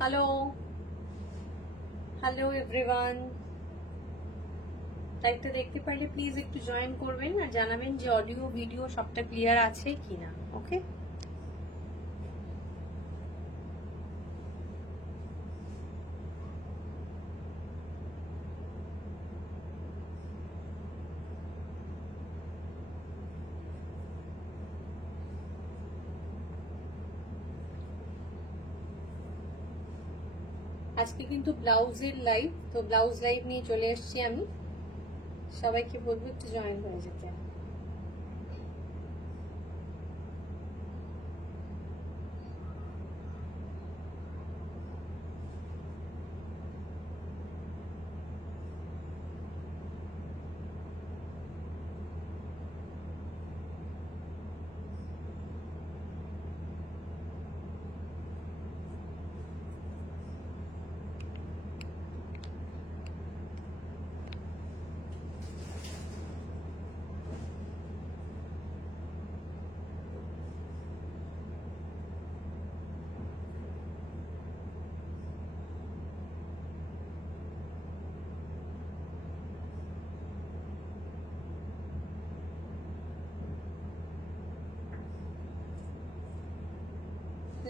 Hello hello everyone, লাইভটা দেখতে পাইলে প্লিজ একটু জয়েন করবেন আর জানাবেন যে অডিও ভিডিও সবটা ক্লিয়ার আছে কিনা। ওকে, আজকে কিন্তু ব্লাউজের লাইভ, তো ব্লাউজ লাইভ নিয়ে চলে এসেছি আমি। সবাইকে বলবো একটু জয়েন হয়ে যেতে।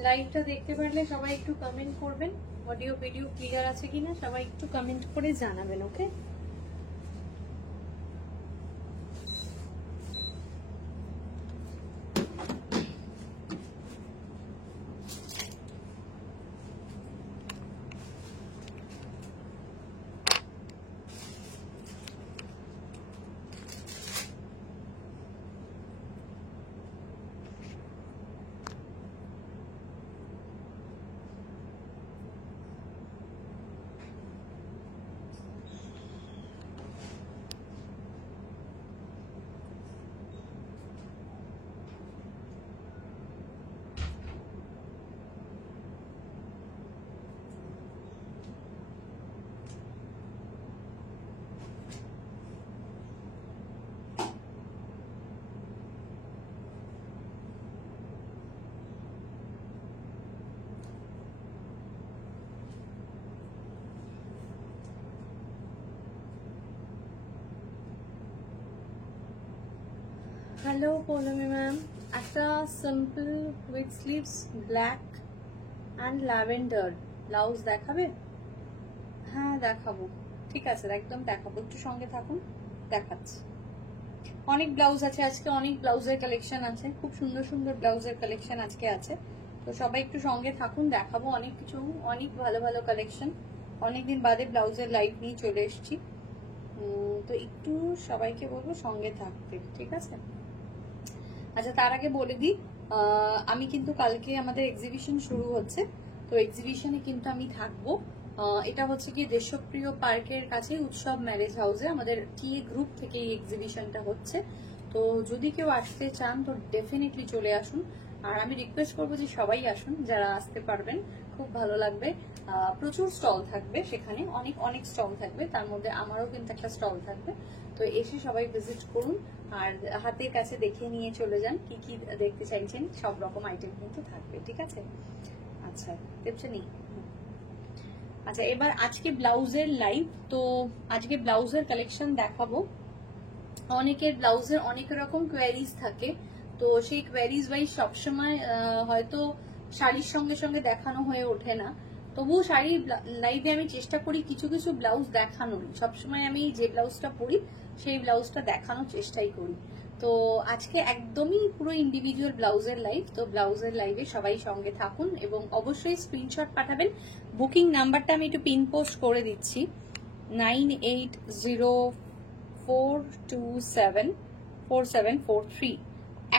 লাইভটা দেখতে পারলে সবাই একটু কমেন্ট করবেন, অডিও ভিডিও ক্লিয়ার আছে কিনা সবাই একটু কমেন্ট করে জানাবেন। ওকে, হ্যালো পৌলমী ম্যাম, একটা simple with sleeves black and lavender blouse দেখাবে? হ্যাঁ দেখাবো, ঠিক আছে একদম দেখাবো, একটু সঙ্গে থাকুন, দেখাচ্ছি। অনেক ব্লাউজ আছে আজকে, অনেক ব্লাউজের কালেকশন আছে, খুব সুন্দর সুন্দর ব্লাউজের কালেকশন আজকে আছে, তো সবাই একটু সঙ্গে থাকুন, দেখাবো অনেক কিছু, অনেক ভালো ভালো কালেকশন। অনেকদিন বাদে ব্লাউজের লাইভ নিয়ে চলে এসেছি, তো একটু সবাইকে বলবো সঙ্গে থাকতে, ঠিক আছে? আচ্ছা তার আগে বলে দিই, আমি কিন্তু কালকে আমাদের এক্সিবিশন শুরু হচ্ছে, তো এক্সিবিশনে কিন্তু আমি থাকবো। এটা হচ্ছে কি দেশপ্রিয় পার্কের কাছে উৎসব ম্যারেজ হাউসে আমাদের টিএ গ্রুপ থেকে এই এক্সিবিশনটা হচ্ছে। তো যদি কেউ আসতে চান তো ডেফিনেটলি চলে আসুন, আর আমি রিকোয়েস্ট করবো যে সবাই আসুন, যারা আসতে পারবেন খুব ভালো লাগবে। প্রচুর স্টল থাকবে সেখানে, অনেক অনেক স্টল থাকবে, তার মধ্যে আমারও কিন্তু একটা স্টল থাকবে। তো এসে সবাই ভিজিট করুন আর হাতের কাছে দেখে নিয়ে চলে যান কি কি দেখতে চাইছেন, সব রকম আইটেম কিন্তু থাকবে, ঠিক আছে? আচ্ছা দেখছে নেই। আচ্ছা এবার আজকে ব্লাউজের লাইভ, তো আজকে ব্লাউজের কালেকশন দেখাবো। অনেকের ব্লাউজের অনেক রকম কোয়ারিজ থাকে, তো সেই কোয়ারিজ ওয়াইজ সবসময় হয়তো শাড়ির সঙ্গে সঙ্গে দেখানো হয়ে ওঠে না, তবুও শাড়ি লাইভে আমি চেষ্টা করি কিছু কিছু ব্লাউজ দেখানোর, সবসময় আমি যে ব্লাউজটা পরি সেই ব্লাউজটা দেখানোর চেষ্টাই করি। তো আজকে একদমই পুরো ইন্ডিভিজুয়াল ব্লাউজের লাইভ, তো ব্লাউজের লাইভে সবাই সঙ্গে থাকুন এবং অবশ্যই স্ক্রিনশট পাঠাবেন। বুকিং নাম্বারটা আমি একটু পিন পোস্ট করে দিচ্ছি, 9804274743,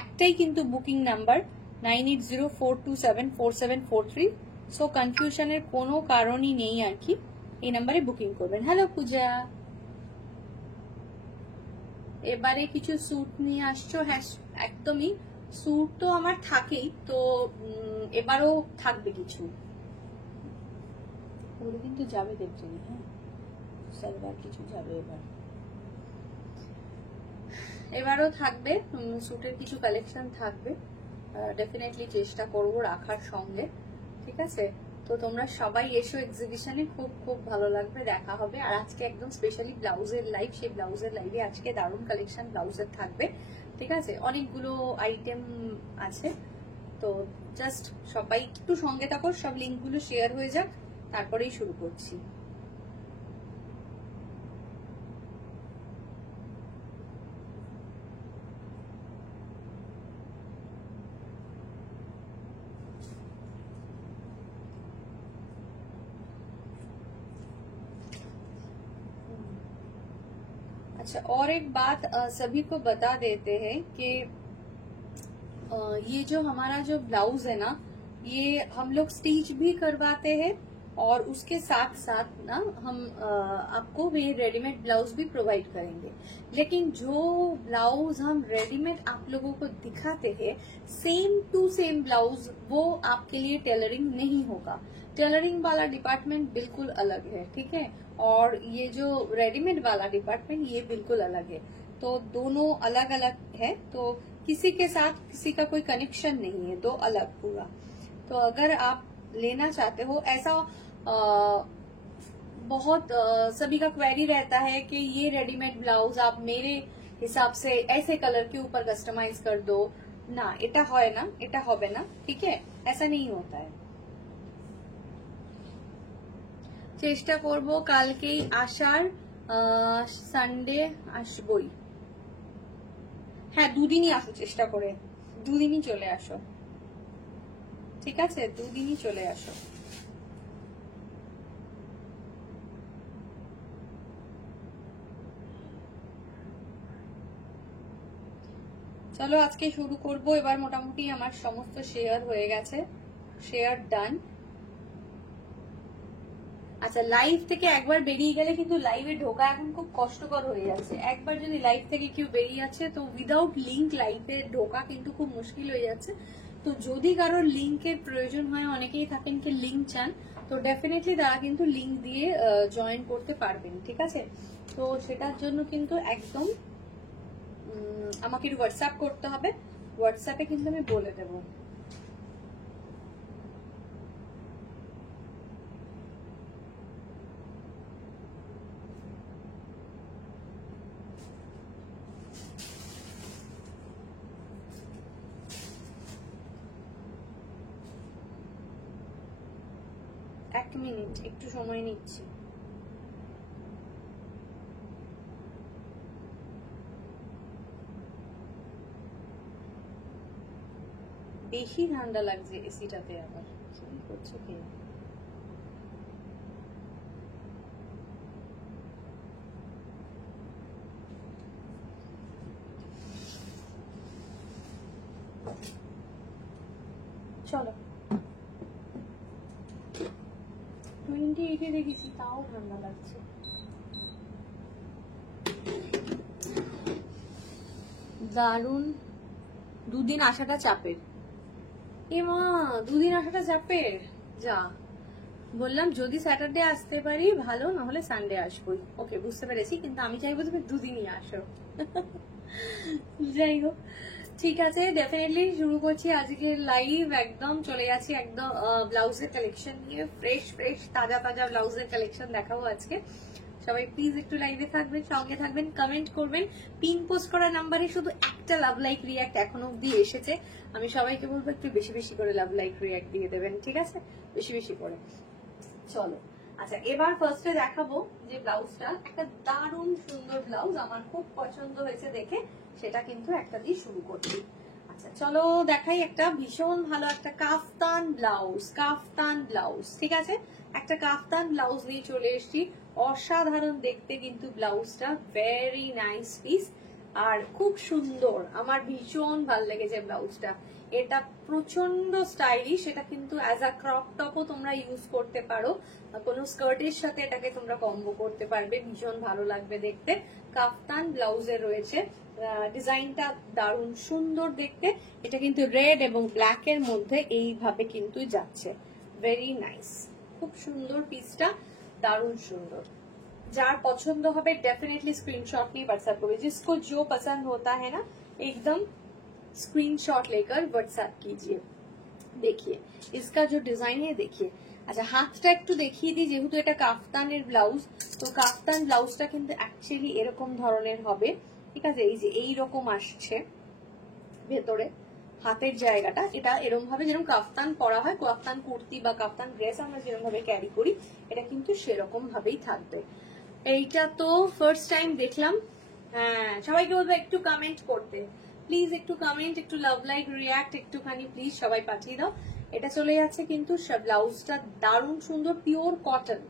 একটাই কিন্তু বুকিং নাম্বার 9804274743। সো কনফিউশনের কোনো কারণই নেই আর কি, এই নাম্বারে বুকিং করবেন। হ্যালো পূজা, এবারে কিছু স্যুট নিয়ে আসছো? হ্যাঁ একদমই, স্যুট তো আমার থাকেই, তো এবারও থাকবে কিছু, ওগুলো কিন্তু যাবে দেখছেন। হ্যাঁ সালোয়ার কিছু যাবে এবারও থাকবে, স্যুটের কিছু কালেকশন থাকবে, ডেফিনেটলি চেষ্টা করব রাখার সঙ্গে, ঠিক আছে? তো তোমরা সবাই এসো এক্সিবিশনে, খুব খুব ভালো লাগবে, দেখা হবে। আর আজকে একদম স্পেশালি ব্লাউজের লাইভ, সেই ব্লাউজের লাইভে আজকে দারুণ কালেকশন ব্লাউজের থাকবে, ঠিক আছে? অনেকগুলো আইটেম আছে, তো জাস্ট সবাই একটু সঙ্গে থাকো, সব লিঙ্কগুলো শেয়ার হয়ে যাক, তারপরেই শুরু করছি। अच्छा, और एक बात सभी को बता देते हैं कि ये जो हमारा जो ब्लाउज है ना, ये हम लोग स्टिच भी करवाते हैं और उसके साथ साथ ना हम आपको ये रेडीमेड ब्लाउज भी प्रोवाइड करेंगे। लेकिन जो ब्लाउज हम रेडीमेड आप लोगों को दिखाते हैं सेम टू सेम ब्लाउज, वो आपके लिए टेलरिंग नहीं होगा। टेलरिंग वाला डिपार्टमेंट बिल्कुल अलग है, ठीक है? और ये जो रेडीमेड वाला डिपार्टमेंट ये बिल्कुल अलग है, तो दोनों अलग अलग है। तो किसी के साथ किसी का कोई कनेक्शन नहीं है, दो अलग पूरा। तो अगर आप लेना चाहते हो, ऐसा बहुत सभी का क्वेरी रहता है कि ये रेडीमेड ब्लाउज आप मेरे हिसाब से ऐसे कलर के ऊपर कस्टमाइज कर दो ना, এটা হয় না, এটা হবে না, ठीक है? ऐसा नहीं होता है। চেষ্টা করব কালকেই আসার, সানডে আসবই। হ্যাঁ, দুদিনই আসো, চেষ্টা করে দুদিনই চলে আসো, ঠিক আছে? দুদিনই চলে আসো। চলো আজকে শুরু করব। এবার মোটামুটি আমার সমস্ত শেয়ার হয়ে গেছে, শেয়ার ডান। আচ্ছা, লাইভ থেকে একবার বেরিয়ে গেলে কিন্তু লাইভে ঢোকা এখন খুব কষ্টকর হয়ে যাচ্ছে। একবার যদি লাইভ থেকে কেউ বেরিয়ে যাচ্ছে তো উইদাউট লিঙ্ক লাইভে ঢোকা কিন্তু খুব মুশকিল হয়ে যাচ্ছে। তো যদি কারোর লিঙ্কের প্রয়োজন হয়, অনেকেই থাকেন কি লিঙ্ক চান, তো ডেফিনেটলি তারা কিন্তু লিঙ্ক দিয়ে জয়েন করতে পারবেন, ঠিক আছে? তো সেটার জন্য কিন্তু একদম আমাকে হোয়াটসঅ্যাপ করতে হবে, হোয়াটসঅ্যাপে কিন্তু আমি বলে দেবো। এক মিনিট, একটু সময় নিচ্ছি। বেশি ঠান্ডা লাগছে এসিটাতে, আবার কি করছো কি? চলো 28 দেখেছি, তাও ঠান্ডা লাগছে। দারুন। দুদিন আসাটা চাপের, এমা দুদিন আসাটা চাপের। যা বললাম, যদি স্যাটারডে আসতে পারি ভালো, না হলে সানডে আসবোই। ওকে, বুঝতে পেরেছি, কিন্তু আমি চাইবো তুমি দুদিনই আসো। যাই হোক, ঠিক আছে, ডেফিনেটলি শুরু করছি আজকে লাইভ। একদম চলে যাচ্ছি একদম ব্লাউজের কালেকশন নিয়ে, ফ্রেশ ফ্রেশ তাজা তাজা ব্লাউজের কালেকশন দেখাবো আজকে। সবাই প্লিজ একটু লাইভে থাকবেন, সঙ্গে থাকবেন, কমেন্ট করবেন। পিন পোস্ট করা নাম্বারে শুধু একটা লাভ লাইক রিয়াক্ট এখনো অব্দি এসেছে। আমি সবাইকে বলবো একটু বেশি বেশি করে লাভ লাইক রিয়াক্ট দিয়ে দেবেন, ঠিক আছে? বেশি বেশি করে। চলো, আচ্ছা, এবার ফার্স্টে দেখাবো যে ব্লাউজটা, একটা দারুণ সুন্দর ব্লাউজ, আমার খুব পছন্দ হয়েছে দেখে, সেটা কিন্তু একটা দিয়ে শুরু করছি। আচ্ছা চলো দেখাই, একটা ভীষণ ভালো একটা কাফতান ব্লাউজ, কাফতান ব্লাউজ, ঠিক আছে? একটা কাফতান ব্লাউজ নিয়ে চলে এসেছি, অসাধারণ দেখতে কিন্তু ব্লাউজটা, ভেরি নাইস পিস আর খুব সুন্দর। আমার ভীষণ ভালো লেগেছে ব্লাউজটা, এটা প্রচন্ড স্টাইলিশ। এটা কিন্তু অ্যাজ আ ক্রপ টপও তোমরা ইউজ করতে পারো, কোনো স্কার্টের সাথে এটাকে তোমরা কম্বো করতে পারবে, ভীষণ ভালো লাগবে দেখতে। কাফতান ব্লাউজে রয়েছে, ডিজাইনটা দারুণ সুন্দর দেখতে। এটা কিন্তু রেড এবং ব্ল্যাক এর মধ্যে এইভাবে কিন্তু যাচ্ছে, ভেরি নাইস, খুব সুন্দর পিসটা, দারুণ সুন্দর। যার পছন্দ হবে डेफिनेटली स्क्रीनशॉट नहीं व्हाट्सएप करो, जिसको जो पसंद होता है ना एकदम स्क्रीनशॉट लेकर व्हाट्सएप कीजिए। देखिए इसका जो डिजाइन है देखिए। আচ্ছা হাতটা একটু দেখিয়ে দিই, যেহেতু এটা কাফতানের ব্লাউজ, তো কাফতান ব্লাউজটা কিন্তু অ্যাকচুয়ালি এরকম ধরনের হবে, ঠিক আছে? এই যে এইরকম আসছে ভেতরে হাতের জায়গাটা, এটা এরকম ভাবে যেরকম কাফতান পরা হয়, কাফতান কুর্তি বা কাফতান ড্রেস আমরা যেরকম ভাবে ক্যারি করি, এটা কিন্তু সেরকম ভাবেই থাকবে। এইটা তো ফার্স্ট টাইম দেখলাম। হ্যাঁ সবাইকে বলবো একটু কমেন্ট করতে প্লিজ, একটু কমেন্ট, একটু লাভ লাইক রিয়াক্ট একটুখানি প্লিজ সবাই পাঠিয়ে দাও। এটা চলে যাচ্ছে কিন্তু ব্লাউজটা দারুণ সুন্দর, পিওর কটন,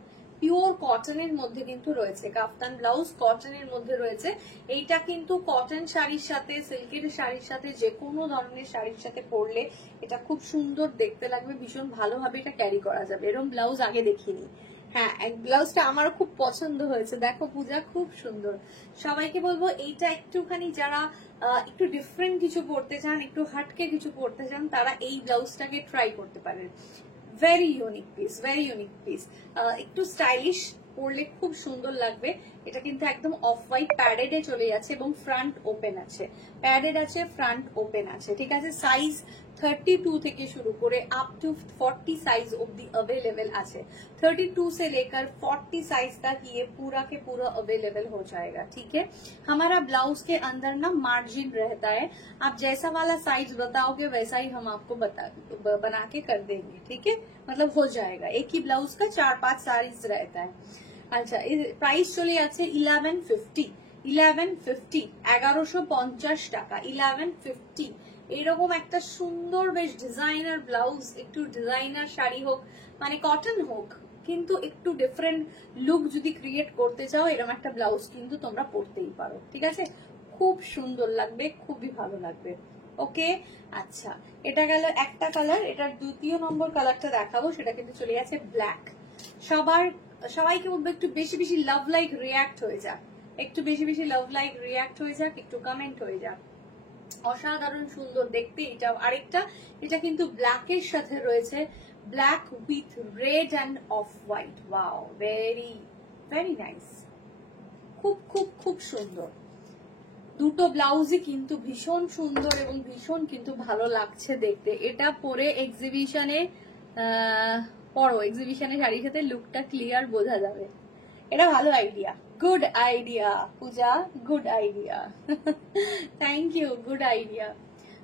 পিওর কটনের মধ্যে কিন্তু রয়েছে, কাফতান ব্লাউজ কটনের মধ্যে রয়েছে। এইটা কিন্তু কটন শাড়ির সাথে, সিল্কের শাড়ির সাথে, যে কোনো ধরনের শাড়ির সাথে পরলে এটা খুব সুন্দর দেখতে লাগবে, ভীষণ ভালোভাবে এটা ক্যারি করা যাবে। এরকম ব্লাউজ আগে দেখিনি। হ্যাঁ ব্লাউজটা আমারও খুব পছন্দ হয়েছে, দেখো পূজা খুব সুন্দর। সবাইকে বলবো এইটা একটুখানি যারা একটু ডিফারেন্ট কিছু পড়তে চান, একটু হাটকে কিছু পড়তে চান, তারা এই ব্লাউজটাকে ট্রাই করতে পারেন। Very unique piece, very unique piece, একটু স্টাইলিশ পরলে খুব সুন্দর লাগবে। এটা কিন্তু একদম অফ হোয়াইট প্যাডেডে চলে যাচ্ছে এবং ফ্রন্ট ওপেন আছে, প্যাডেড আছে, ফ্রন্ট ওপেন আছে, ঠিক আছে? সাইজ 32 থেকে शुरू করে अप टू 40 साइज ऑब्दी अवेलेबल আছে। 32 से लेकर 40 साइज तक ये पूरा के पूरा अवेलेबल हो जाएगा, ठीक है? हमारा ब्लाउज के अंदर ना मार्जिन रहता है, आप जैसा वाला साइज बताओगे वैसा ही हम आपको बना के कर देंगे, ठीक है? मतलब हो जाएगा, एक ही ब्लाउज का 4-5 साइज रहता है। अच्छा प्राइस चले যাচ্ছে 1150, 1150 টাকা, 1150। এরকম একটা সুন্দর বেশ ডিজাইনার ব্লাউজ, একটু ডিজাইনার শাড়ি হোক, মানে কটন হোক, কিন্তু একটু ডিফারেন্ট লুক যদি ক্রিয়েট করতে চাও, এরকম একটা ব্লাউজ কিন্তু তোমরা পরতেই পারো, ঠিক আছে? খুব সুন্দর লাগবে, খুবই ভালো লাগবে। ওকে আচ্ছা এটা গেল একটা কালার। এটার দ্বিতীয় নম্বর কালারটা দেখাবো, সেটা কিন্তু চলে গেছে ব্ল্যাক। সবাইকে বলবো একটু বেশি বেশি লাভ লাইক রিয়াক্ট হয়ে যাক, একটু বেশি বেশি লাভ লাইক রিয়াক্ট হয়ে যাক, একটু কমেন্ট হয়ে যাক। অসাধারণ সুন্দর দেখতে এটা। আরেকটা এটা কিন্তু ব্ল্যাকের সাথে রয়েছে, black with red and off white. Wow very very nice, খুব খুব খুব সুন্দর। দুটো ব্লাউজই কিন্তু ভীষণ সুন্দর এবং ভীষণ কিন্তু ভালো লাগছে দেখতে। এটা পরে এক্সিবিশনে পরো, এক্সিবিশনে শাড়ির সাথে লুকটা ক্লিয়ার বোঝা যাবে। এটা ভালো idea, good idea Puja, good idea, thank you, good idea.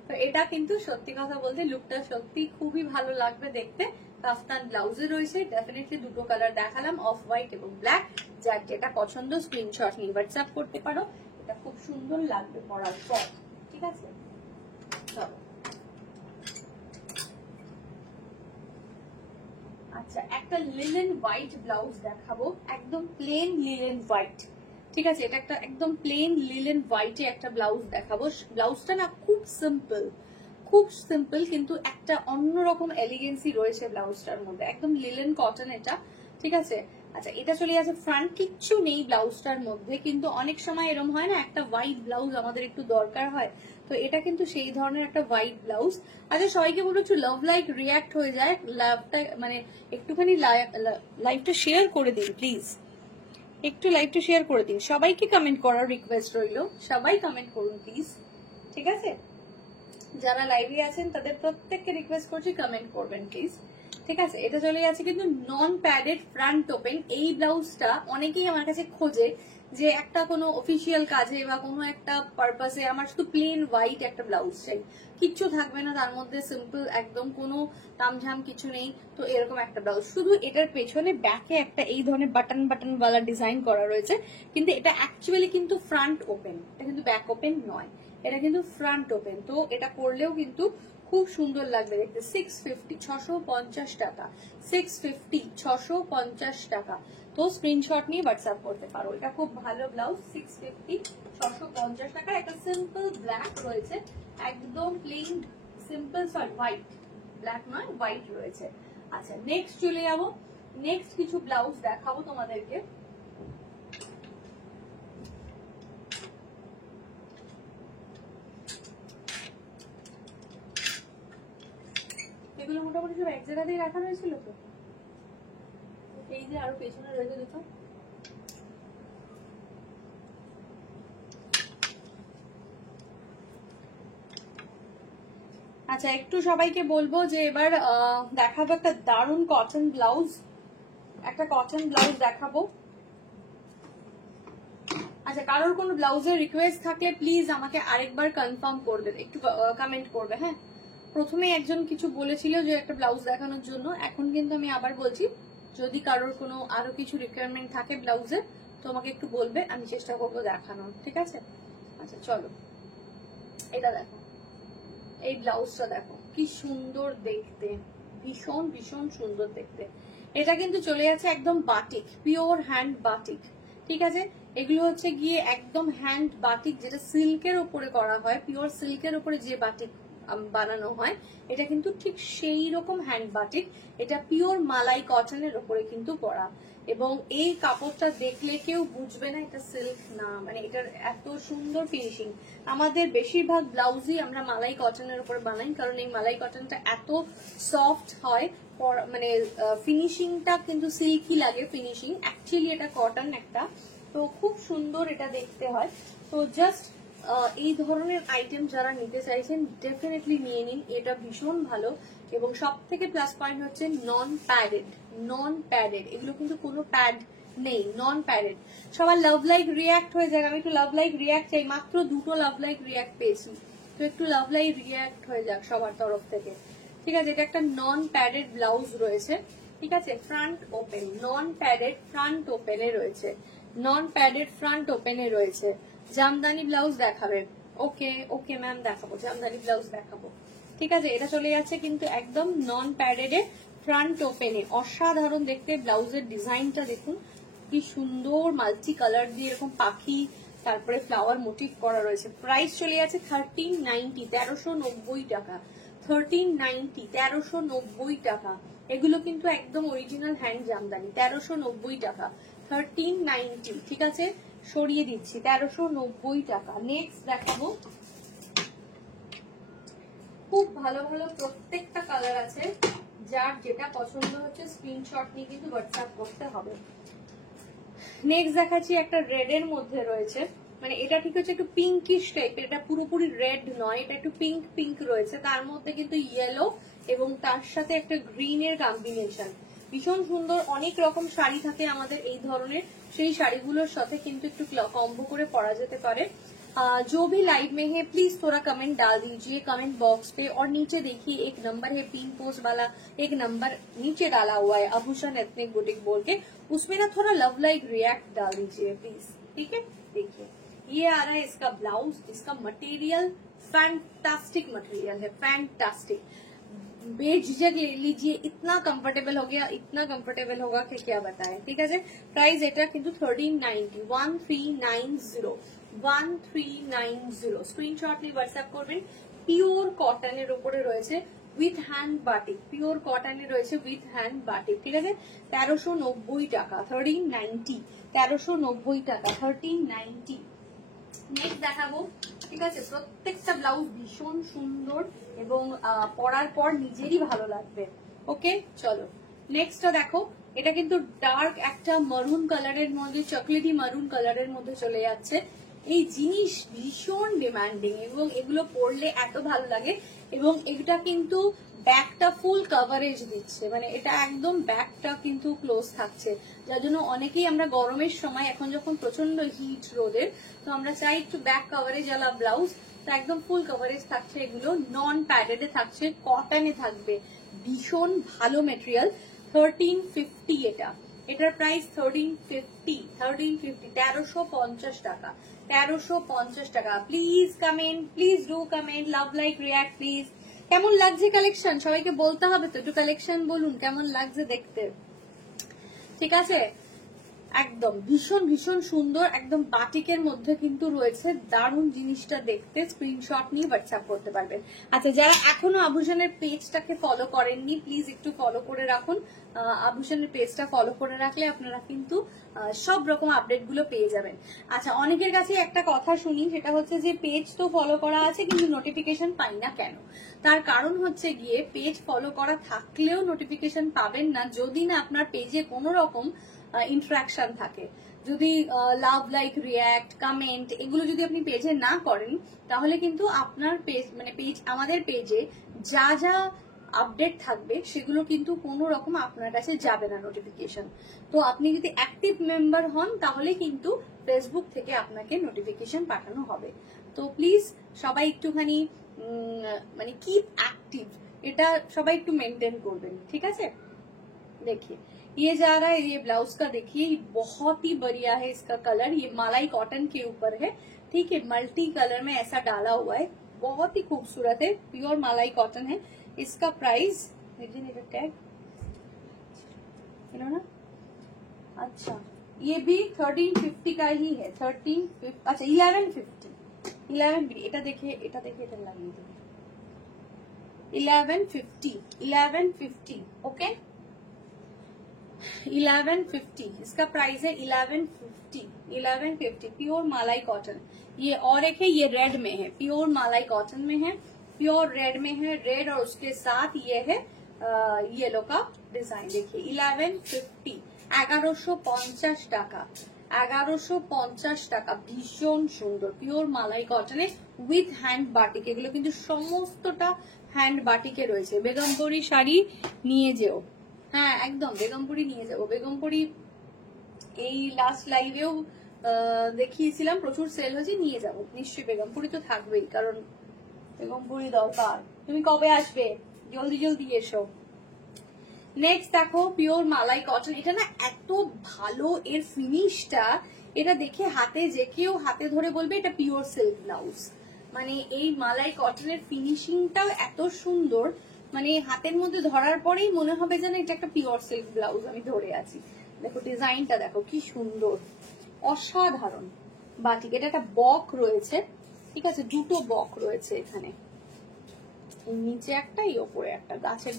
তো এটা কিন্তু সত্যি কথা বলতে লুকটা সত্যি খুবই ভালো লাগবে দেখতে। কাফতান ব্লাউজে রয়েছে, ডেফিনেটলি দুটো কালার দেখালাম, অফ হোয়াইট এবং ব্ল্যাক। যার যেটা পছন্দ স্ক্রিনশট নিয়ে হোয়াটসঅ্যাপ করতে পারো, এটা খুব সুন্দর লাগবে পরার পর, ঠিক আছে? চলো আচ্ছা একটা লিলেন হোয়াইট ব্লাউজ দেখাবো, একদম প্লেন লিলেন হোয়াইট, ঠিক আছে? এটা একটা একদম প্লেন লিলেন হোয়াইটে একটা ব্লাউজ দেখাবো। ব্লাউজটা না খুব সিম্পল, খুব সিম্পল, কিন্তু একটা অন্যরকম এলিগেন্সি রয়েছে ব্লাউজটার মধ্যে, একদম লিলেন কটন এটা, ঠিক আছে? আচ্ছা এটা চলে যাচ্ছে, ফ্রন্ট কিচ্ছু নেই ব্লাউজটার মধ্যে, কিন্তু অনেক সময় এরকম হয় না একটা হোয়াইট ব্লাউজ আমাদের একটু দরকার হয়, তো এটা কিন্তু সেই ধরনের একটা হোয়াইট ব্লাউজ। আচ্ছা সবাইকে বলবো একটু লাভ লাইক রিয়াক্ট হয়ে যায়, লাভটা মানে একটুখানি লাইভটা শেয়ার করে দিন প্লিজ, একটু লাইভটা শেয়ার করে দিন। সবাইকে কমেন্ট করার রিকোয়েস্ট রইলো, সবাই কমেন্ট করুন প্লিজ, ঠিক আছে? যারা লাইভে আছেন তাদের প্রত্যেককে রিকোয়েস্ট করছি কমেন্ট করবেন প্লিজ, ঠিক আছে? এটা চলে যাচ্ছে কিন্তু নন প্যাডেড ফ্রন্ট ওপেন। এই ব্লাউজটা অনেকেই আমার কাছে খোঁজে যে একটা কোনো অফিসিয়াল কাজে বা কোনো একটা পারপাসে আমার শুধু প্লেন হোয়াইট একটা ব্লাউজ চাই, কিচ্ছু থাকবে না তার মধ্যে, সিম্পল একদম, কোনো তামঝাম কিছু নেই, তো এরকম একটা ব্লাউজ। শুধু এটার পেছনে ব্যাকে একটা এই ধরনের বাটন বাটন ওয়ালা ডিজাইন করা রয়েছে, কিন্তু এটা অ্যাকচুয়ালি কিন্তু ফ্রন্ট ওপেন, এটা কিন্তু ব্যাক ওপেন নয়, এটা কিন্তু ফ্রন্ট ওপেন। তো এটা করলেও কিন্তু খুব সুন্দর লাগবে দেখতে। 650, 650 টাকা, 650, 650 টাকা। তো স্ক্রিনশট নিয়ে হোয়াটসঅ্যাপ করতে পারো, এটা খুব ভালো ব্লাউজ। 650, 650 টাকা। একটা সিম্পল ব্ল্যাক রয়েছে, একদম plain simple, sorry white, black নয় হোয়াইট রয়েছে। আচ্ছা নেক্সট চলে যাবো, নেক্সট কিছু ব্লাউজ দেখাবো তোমাদেরকে। এগুলো মোটামুটি সব এক জায়গাতেই রাখা হয়েছিল তো, এই যে আরো পেছনে রয়েছে দুটো। আচ্ছা, একটু সবাইকে বলবো যে এবার দেখাবো একটা দারুণ কটন ব্লাউজ, একটা কটন ব্লাউজ দেখাবো। আচ্ছা, কারোর কোনো ব্লাউজের রিকোয়েস্ট থাকলে প্লিজ আমাকে আরেকবার কনফার্ম করবে, একটু কমেন্ট করবে। হ্যাঁ, প্রথমে একজন কিছু বলেছিল যে একটা ব্লাউজ দেখানোর জন্য, এখন কিন্তু আমি আবার বলছি যদি কারোর কোনো আরো কিছু রিকোয়ারমেন্ট থাকে ব্লাউজের তো আমাকে একটু বলবে, আমি চেষ্টা করবো দেখানোর, ঠিক আছে? আচ্ছা চলো, এটা দেখো, এই ব্লাউজটা দেখো কি সুন্দর দেখতে, ভীষণ ভীষণ সুন্দর দেখতে। এটা কিন্তু চলে যাচ্ছে একদম বাটিক, পিওর হ্যান্ড বাটিক, ঠিক আছে? এগুলো হচ্ছে গিয়ে একদম হ্যান্ড বাটিক, যেটা সিল্কের উপরে করা হয়, পিওর সিল্কের উপরে যে বাটিক বানানো হয়, এটা কিন্তু ঠিক সেই রকম হ্যান্ড বাটিক। এটা পিওর মালাই কটনের উপরে কিন্তু করা, এবং এই কাপড়টা দেখলে কেউ বুঝবে না এটা সিল্ক না, মানে এটার এত সুন্দর ফিনিশিং। আমাদের বেশিরভাগ ব্লাউজই আমরা মালাই কটনের উপর বানাই, কারণ এই মালাই কটনটা এত সফট হয়, মানে ফিনিশিংটা কিন্তু সিল্কি লাগে ফিনিশিং, অ্যাকচুয়ালি এটা কটন একটা, তো খুব সুন্দর এটা দেখতে হয়। তো জাস্ট এই ধরনের আইটেম যারা নিতে চাইছেন ডেফিনেটলি নিয়ে নিন, এটা ভীষণ ভালো। এবং সব থেকে প্লাস পয়েন্ট হচ্ছে নন প্যাডেড, নন প্যাডেড, এগুলো কিন্তু কোনো প্যাড নেই, নন প্যাডেড। সবার লাভ লাইক রিয়াক্ট হয়ে যাক, আমি একটু লাভ লাইক রিয়াক্ট চাই, মাত্র 2টো লাভ লাইক রিয়াক্ট পেয়েছি, তো একটু লাভ লাইক রিয়াক্ট হয়ে যাক সবার তরফ থেকে, ঠিক আছে? এটা একটা নন প্যাডেড ব্লাউজ রয়েছে, ঠিক আছে? ফ্রন্ট ওপেন, নন প্যাডেড ফ্রন্ট ওপেনে রয়েছে, নন প্যাডেড ফ্রন্ট ওপেনে রয়েছে। জামদানি ব্লাউজ দেখাবে? ওকে ওকে ম্যাম, দেখাবো, জামদানি ব্লাউজ দেখাবো, ঠিক আছে? এটা চলে যাচ্ছে কিন্তু একদম নন প্যাডেডে ফ্রন্ট ওপেনে, অসাধারণ দেখতে। ব্লাউজের ডিজাইনটা দেখুন কি সুন্দর, মাল্টি কালার দিয়ে এরকম পাখি, তারপরে ফ্লাওয়ার মোটিভ করা রয়েছে। প্রাইস চলে যাচ্ছে 1390, 1390 টাকা, 1390, 1390 টাকা। এগুলো কিন্তু একদম অরিজিনাল হ্যান্ড জামদানি, 1390 টাকা, 1390, ঠিক আছে? সরিয়ে দিচ্ছি, 1390 টাকা। নেক্সট দেখাবো, খুব ভালো ভালো প্রত্যেকটা কালার আছে, যার যেটা পছন্দ হচ্ছে স্ক্রিনশট নিয়ে কিন্তু হোয়াটসঅ্যাপ করতে হবে। নেক্সট দেখাচ্ছি একটা রেড এর মধ্যে রয়েছে, মানে এটা ঠিক হচ্ছে একটু পিঙ্কিশ টাইপের, এটা পুরোপুরি রেড নয়, এটা একটু পিঙ্ক পিঙ্ক রয়েছে, তার মধ্যে কিন্তু ইয়েলো এবং তার সাথে একটা গ্রিন এর কম্বিনেশন, ভীষণ সুন্দর। অনেক রকম শাড়ি থাকে আমাদের এই ধরনের, সেই শাড়িগুলোর সাথে কিন্তু একটু কম্বো করে পরা যেতে পারে। जो भी लाइव में है प्लीज थोड़ा कमेंट डाल दीजिए कमेंट बॉक्स पे, और नीचे देखिए एक नंबर है पिन पोस्ट वाला, एक नंबर नीचे डाला हुआ है आभूषण एथनिक बुटीक बोल के, उसमें ना थोड़ा लव लाइक रिएक्ट डाल दीजिए प्लीज, ठीक है? देखिए ये आ रहा है इसका ब्लाउज, इसका मटेरियल फैंटास्टिक मटेरियल है, फैंटास्टिक, बेझिझक ले लीजिए, इतना कंफर्टेबल हो गया, इतना कंफर्टेबल होगा कि क्या बताएं, ठीक है? प्राइस এটা কিন্তু 1390, 1390, 1390, স্ক্রিনশট নিয়ে হোয়াটসঅ্যাপ করবেন। পিওর কটনের উপরে রয়েছে উইথ হ্যান্ড বাটিক, পিওর কটনে রয়েছে উইথ হ্যান্ড বাটিক, ঠিক আছে? 1390 টাকা, 1390, 1390 টাকা, 1390। নেক্সট দেখাবো, ঠিক আছে? প্রত্যেকটা ব্লাউজ ভীষণ সুন্দর এবং পরার পর নিজেরই ভালো লাগবে। ওকে চলো নেক্সটটা দেখো, এটা কিন্তু ডার্ক একটা মারুন কালারের মধ্যে, চকলেটি মারুন কালারের মধ্যে চলে যাচ্ছে। এই জিনিস ভীষণ ডিমান্ডিং এবং এগুলো পরলে এত ভালো লাগে, এবং এটা কিন্তু ব্যাকটা ফুল কভারেজ দিচ্ছে, মানে এটা একদম ব্যাকটা কিন্তু ক্লোজ থাকছে, যার জন্য অনেকেই আমরা গরমের সময়, এখন যখন প্রচন্ড হিট রোদের, তো আমরা চাই একটু ব্যাক কভারেজ ওয়ালা ব্লাউজ, তো একদম ফুল কভারেজ থাকছে। এগুলো নন প্যাডেডে থাকছে, কটনে থাকবে, ভীষণ ভালো মেটেরিয়াল। 1350 এটা, এটার প্রাইস 1350, 1350 টাকা, 1350 টাকা। Please comment, please do comment, love like react please. কেমন লাগছে কালেকশন সবাইকে বলতে হবে তো, একটু কালেকশন বলুন কেমন লাগছে দেখতে, ঠিক আছে? একদম ভীষণ ভীষণ সুন্দর, একদম বাটিকের মধ্যে কিন্তু রয়েছে, দারুণ জিনিসটা দেখতে। স্ক্রিনশট নিয়ে হোয়াটসঅ্যাপ করতে পারবেন। আচ্ছা, যারা এখনো আভূষণের পেজটাকে ফলো করেননি প্লিজ একটু ফলো করে রাখুন, আভূষণের পেজটা ফলো করে রাখলে আপনারা কিন্তু সব রকম আপডেট গুলো পেয়ে যাবেন। আচ্ছা, অনেকের কাছে একটা কথা শুনি, সেটা হচ্ছে যে পেজ তো ফলো করা আছে কিন্তু নোটিফিকেশন পাই না কেন? তার কারণ হচ্ছে গিয়ে পেজ ফলো করা থাকলেও নোটিফিকেশন পাবেন না যদি না আপনার পেজে কোনো রকম ইন্টারাকশন থাকে। যদি লাভ লাইক রিয়াক্ট কমেন্ট এগুলো যদি আপনি পেজে না করেন, তাহলে কিন্তু আপনার পেজ, মানে পেজ আমাদের পেজে যা যা আপডেট থাকবে সেগুলো কিন্তু কোনো রকম আপনার কাছে যাবে না নোটিফিকেশন। তো আপনি যদি অ্যাক্টিভ মেম্বার হন তাহলে কিন্তু ফেসবুক থেকে আপনাকে নোটিফিকেশন পাঠানো হবে। তো প্লিজ সবাই একটুখানি মানে কিপ অ্যাক্টিভ, এটা সবাই একটু मेंटेन করবেন, ঠিক আছে। देखिए ये जा रहा है, ये ब्लाउज का देखिए बहुत ही बढ़िया है इसका कलर, ये मलाई कॉटन के ऊपर है, ठीक है, मल्टी कलर में ऐसा डाला हुआ है, बहुत ही खूबसूरत है, प्योर मलाई कॉटन है। इसका प्राइस टैग ना, अच्छा ये भी 1350 का ही है, 1350, अच्छा 1150 এটা দেখে এটা লাগিয়ে দেবো 1150 ओके 1150 इसका प्राइस है 1150 प्योर मलाई कॉटन। ये और एक है, ये रेड में है, प्योर मलाई कॉटन में है, प्योर रेड में है, रेड और उसके साथ ये है येलो का डिजाइन। देखिए 1150 1150 টাকা 1150 টাকা, ভীষণ সুন্দর পিওর মালাই কটনে উইথ হ্যান্ড বাটিক, এগুলো কিন্তু সমস্তটা হ্যান্ড বাটিকে রয়েছে। বেগমপুরি শাড়ি নিয়ে যেও, হ্যাঁ একদম বেগমপুরি নিয়ে যাবো। বেগমপুরি এই লাস্ট লাইভেও দেখিয়েছিলাম, প্রচুর সেল হয়েছে, নিয়ে যাব নিশ্চয়ই। বেগমপুরি তো থাকবেই, কারণ বেগমপুরি দরকার। তুমি কবে আসবে? জলদি জলদি এসো। নেক্সট দেখো পিওর মালাই কটন, এটা না এত ভালো এর ফিনিশটা, এটা দেখে হাতে যে কেউ হাতে ধরে বলবে এটা পিওর সিল্ক ব্লাউজ। মানে এই মালাই কটনের ফিনিশিংটাও এত সুন্দর, মানে হাতের মধ্যে ধরার পরেই মনে হবে যেন এটা একটা পিওর সিল্ক ব্লাউজ আমি ধরে আছি। দেখো ডিজাইনটা দেখো কি সুন্দর, অসাধারণ বাটিক। এটা একটা বক রয়েছে, ঠিক আছে, দুটো বক রয়েছে এখানে, নিচে একটা এই ওপরে একটা, গাছের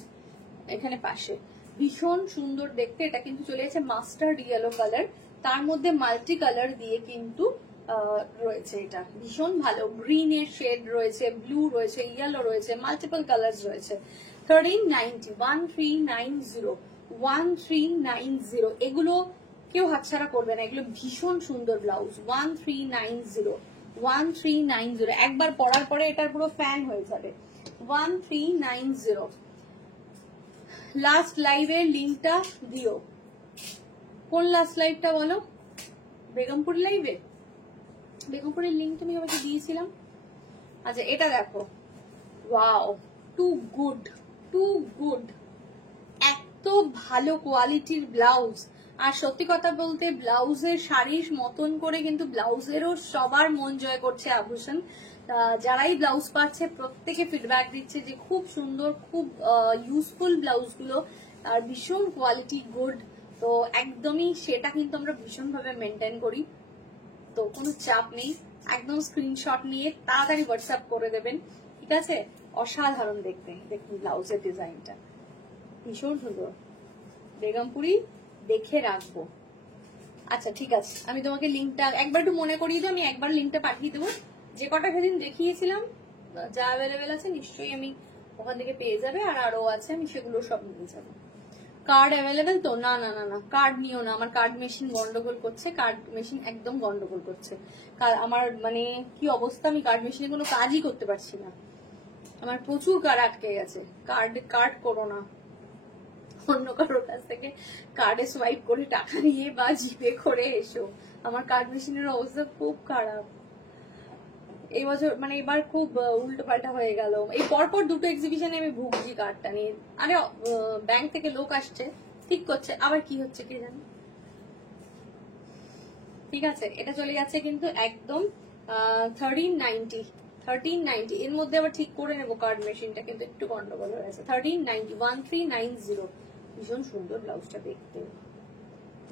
এখানে পাশে, ভীষণ সুন্দর দেখতে। এটা কিন্তু চলে গেছে মাস্টার্ড ইয়েলো কালার, তার মধ্যে মাল্টি কালার দিয়ে কিন্তু রয়েছে, এটা ভীষণ ভালো। গ্রিন এর শেড রয়েছে, ব্লু রয়েছে, ইয়েলো রয়েছে, মাল্টিপল কালার রয়েছে। 1390 1390 এগুলো কেউ হাতছাড়া করবে না, এগুলো ভীষণ সুন্দর ব্লাউজ। 1390 একবার পরার পরে এটার পুরো ফ্যান হয়ে যাবে। 1390 লাস্ট লাইভের লিঙ্কটা দিও। কোন লাস্ট লাইভটা বলো? বেগমপুর লাইভে, বেগমপুরের লিঙ্ক তুমি আমাকে দিয়েছিলাম। আচ্ছা এটা দেখো, ওয়াও টু গুড, এত ভালো কোয়ালিটির ব্লাউজ। আর সত্যি কথা বলতে ব্লাউজের শাড়ির মতন করে কিন্তু ব্লাউজেরও সবার মন জয় করছে আভূষণ। যারাই ব্লাউজ পাচ্ছে প্রত্যেকে ফিডব্যাক দিচ্ছে যে খুব সুন্দর, খুব ইউজফুল ব্লাউজগুলো, আর ভীষণ কোয়ালিটি গুড। তো একদমই সেটা কিন্তু আমরা ভীষণভাবে মেনটেন করি, তো কোনো চাপ নেই, একদম স্ক্রিনশট নিয়ে তাড়াতাড়ি হোয়াটসঅ্যাপ করে দেবেন, ঠিক আছে। অসাধারণ দেখতে, দেখুন ব্লাউজের ডিজাইনটা ভীষণ সুন্দর। বেগমপুরি দেখে রাখবো। আচ্ছা ঠিক আছে, আমি তোমাকে লিঙ্কটা একবার একটু মনে করিয়ে দিই, আমি একবার লিঙ্কটা পাঠিয়ে দেবো। যে কটা সেদিন দেখিয়েছিলাম যা অ্যাভেলেবেল আছে নিশ্চয়ই আমি ওখান থেকে পেয়ে যাবে, আর আরো আছে, আমি সেগুলো সব নিয়ে যাবো। কার্ড অ্যাভেলেবেল তো? না না না না, কার্ড নিও না, আমার কার্ড মেশিন গন্ডগোল করছে, কার্ড মেশিন একদম গন্ডগোল করছে। আমার মানে কি অবস্থা, আমি কার্ড মেশিনে কোনো কাজই করতে পারছি না, আমার প্রচুর কার্ড আটকে গেছে। কার্ড করো না, অন্য কারোর কাছ থেকে কার্ডে সোয়াইপ করে টাকা নিয়ে বা জিপে করে এসো, আমার কার্ড মেশিনের অবস্থা খুব খারাপ। এই বছর মানে এবার খুব উল্টো পাল্টা হয়ে গেল, এই পরপর দুটো এক্সিবিশনে আমি ভুগছি কার্ডটা নিয়ে। আরে ব্যাংক থেকে লোক আসছে, ঠিক করছে, আবার কি হচ্ছে কে জানে। ঠিক আছে, এটা চলে যাচ্ছে কিন্তু একদম 1390 এর মধ্যে আবার ঠিক করে নেবো কার্ড মেশিনটা, কিন্তু একটু গন্ডগোল হয়ে আছে। 1390 ভীষণ সুন্দর ব্লাউজটা দেখতে,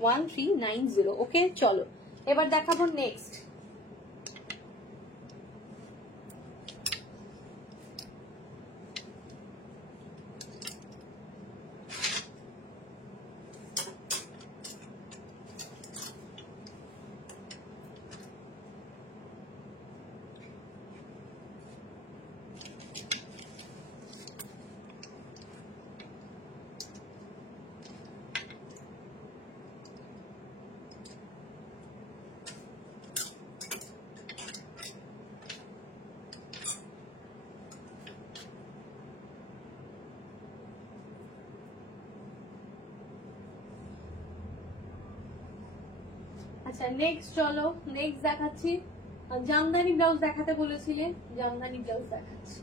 1390। ওকে চলো এবার দেখাবো নেক্সট। আচ্ছা নেক্সট চলো, নেক্সট দেখাচ্ছি। জামদানি ব্লাউজ দেখাতে বলেছিলে, জামদানি ব্লাউজ দেখাচ্ছি।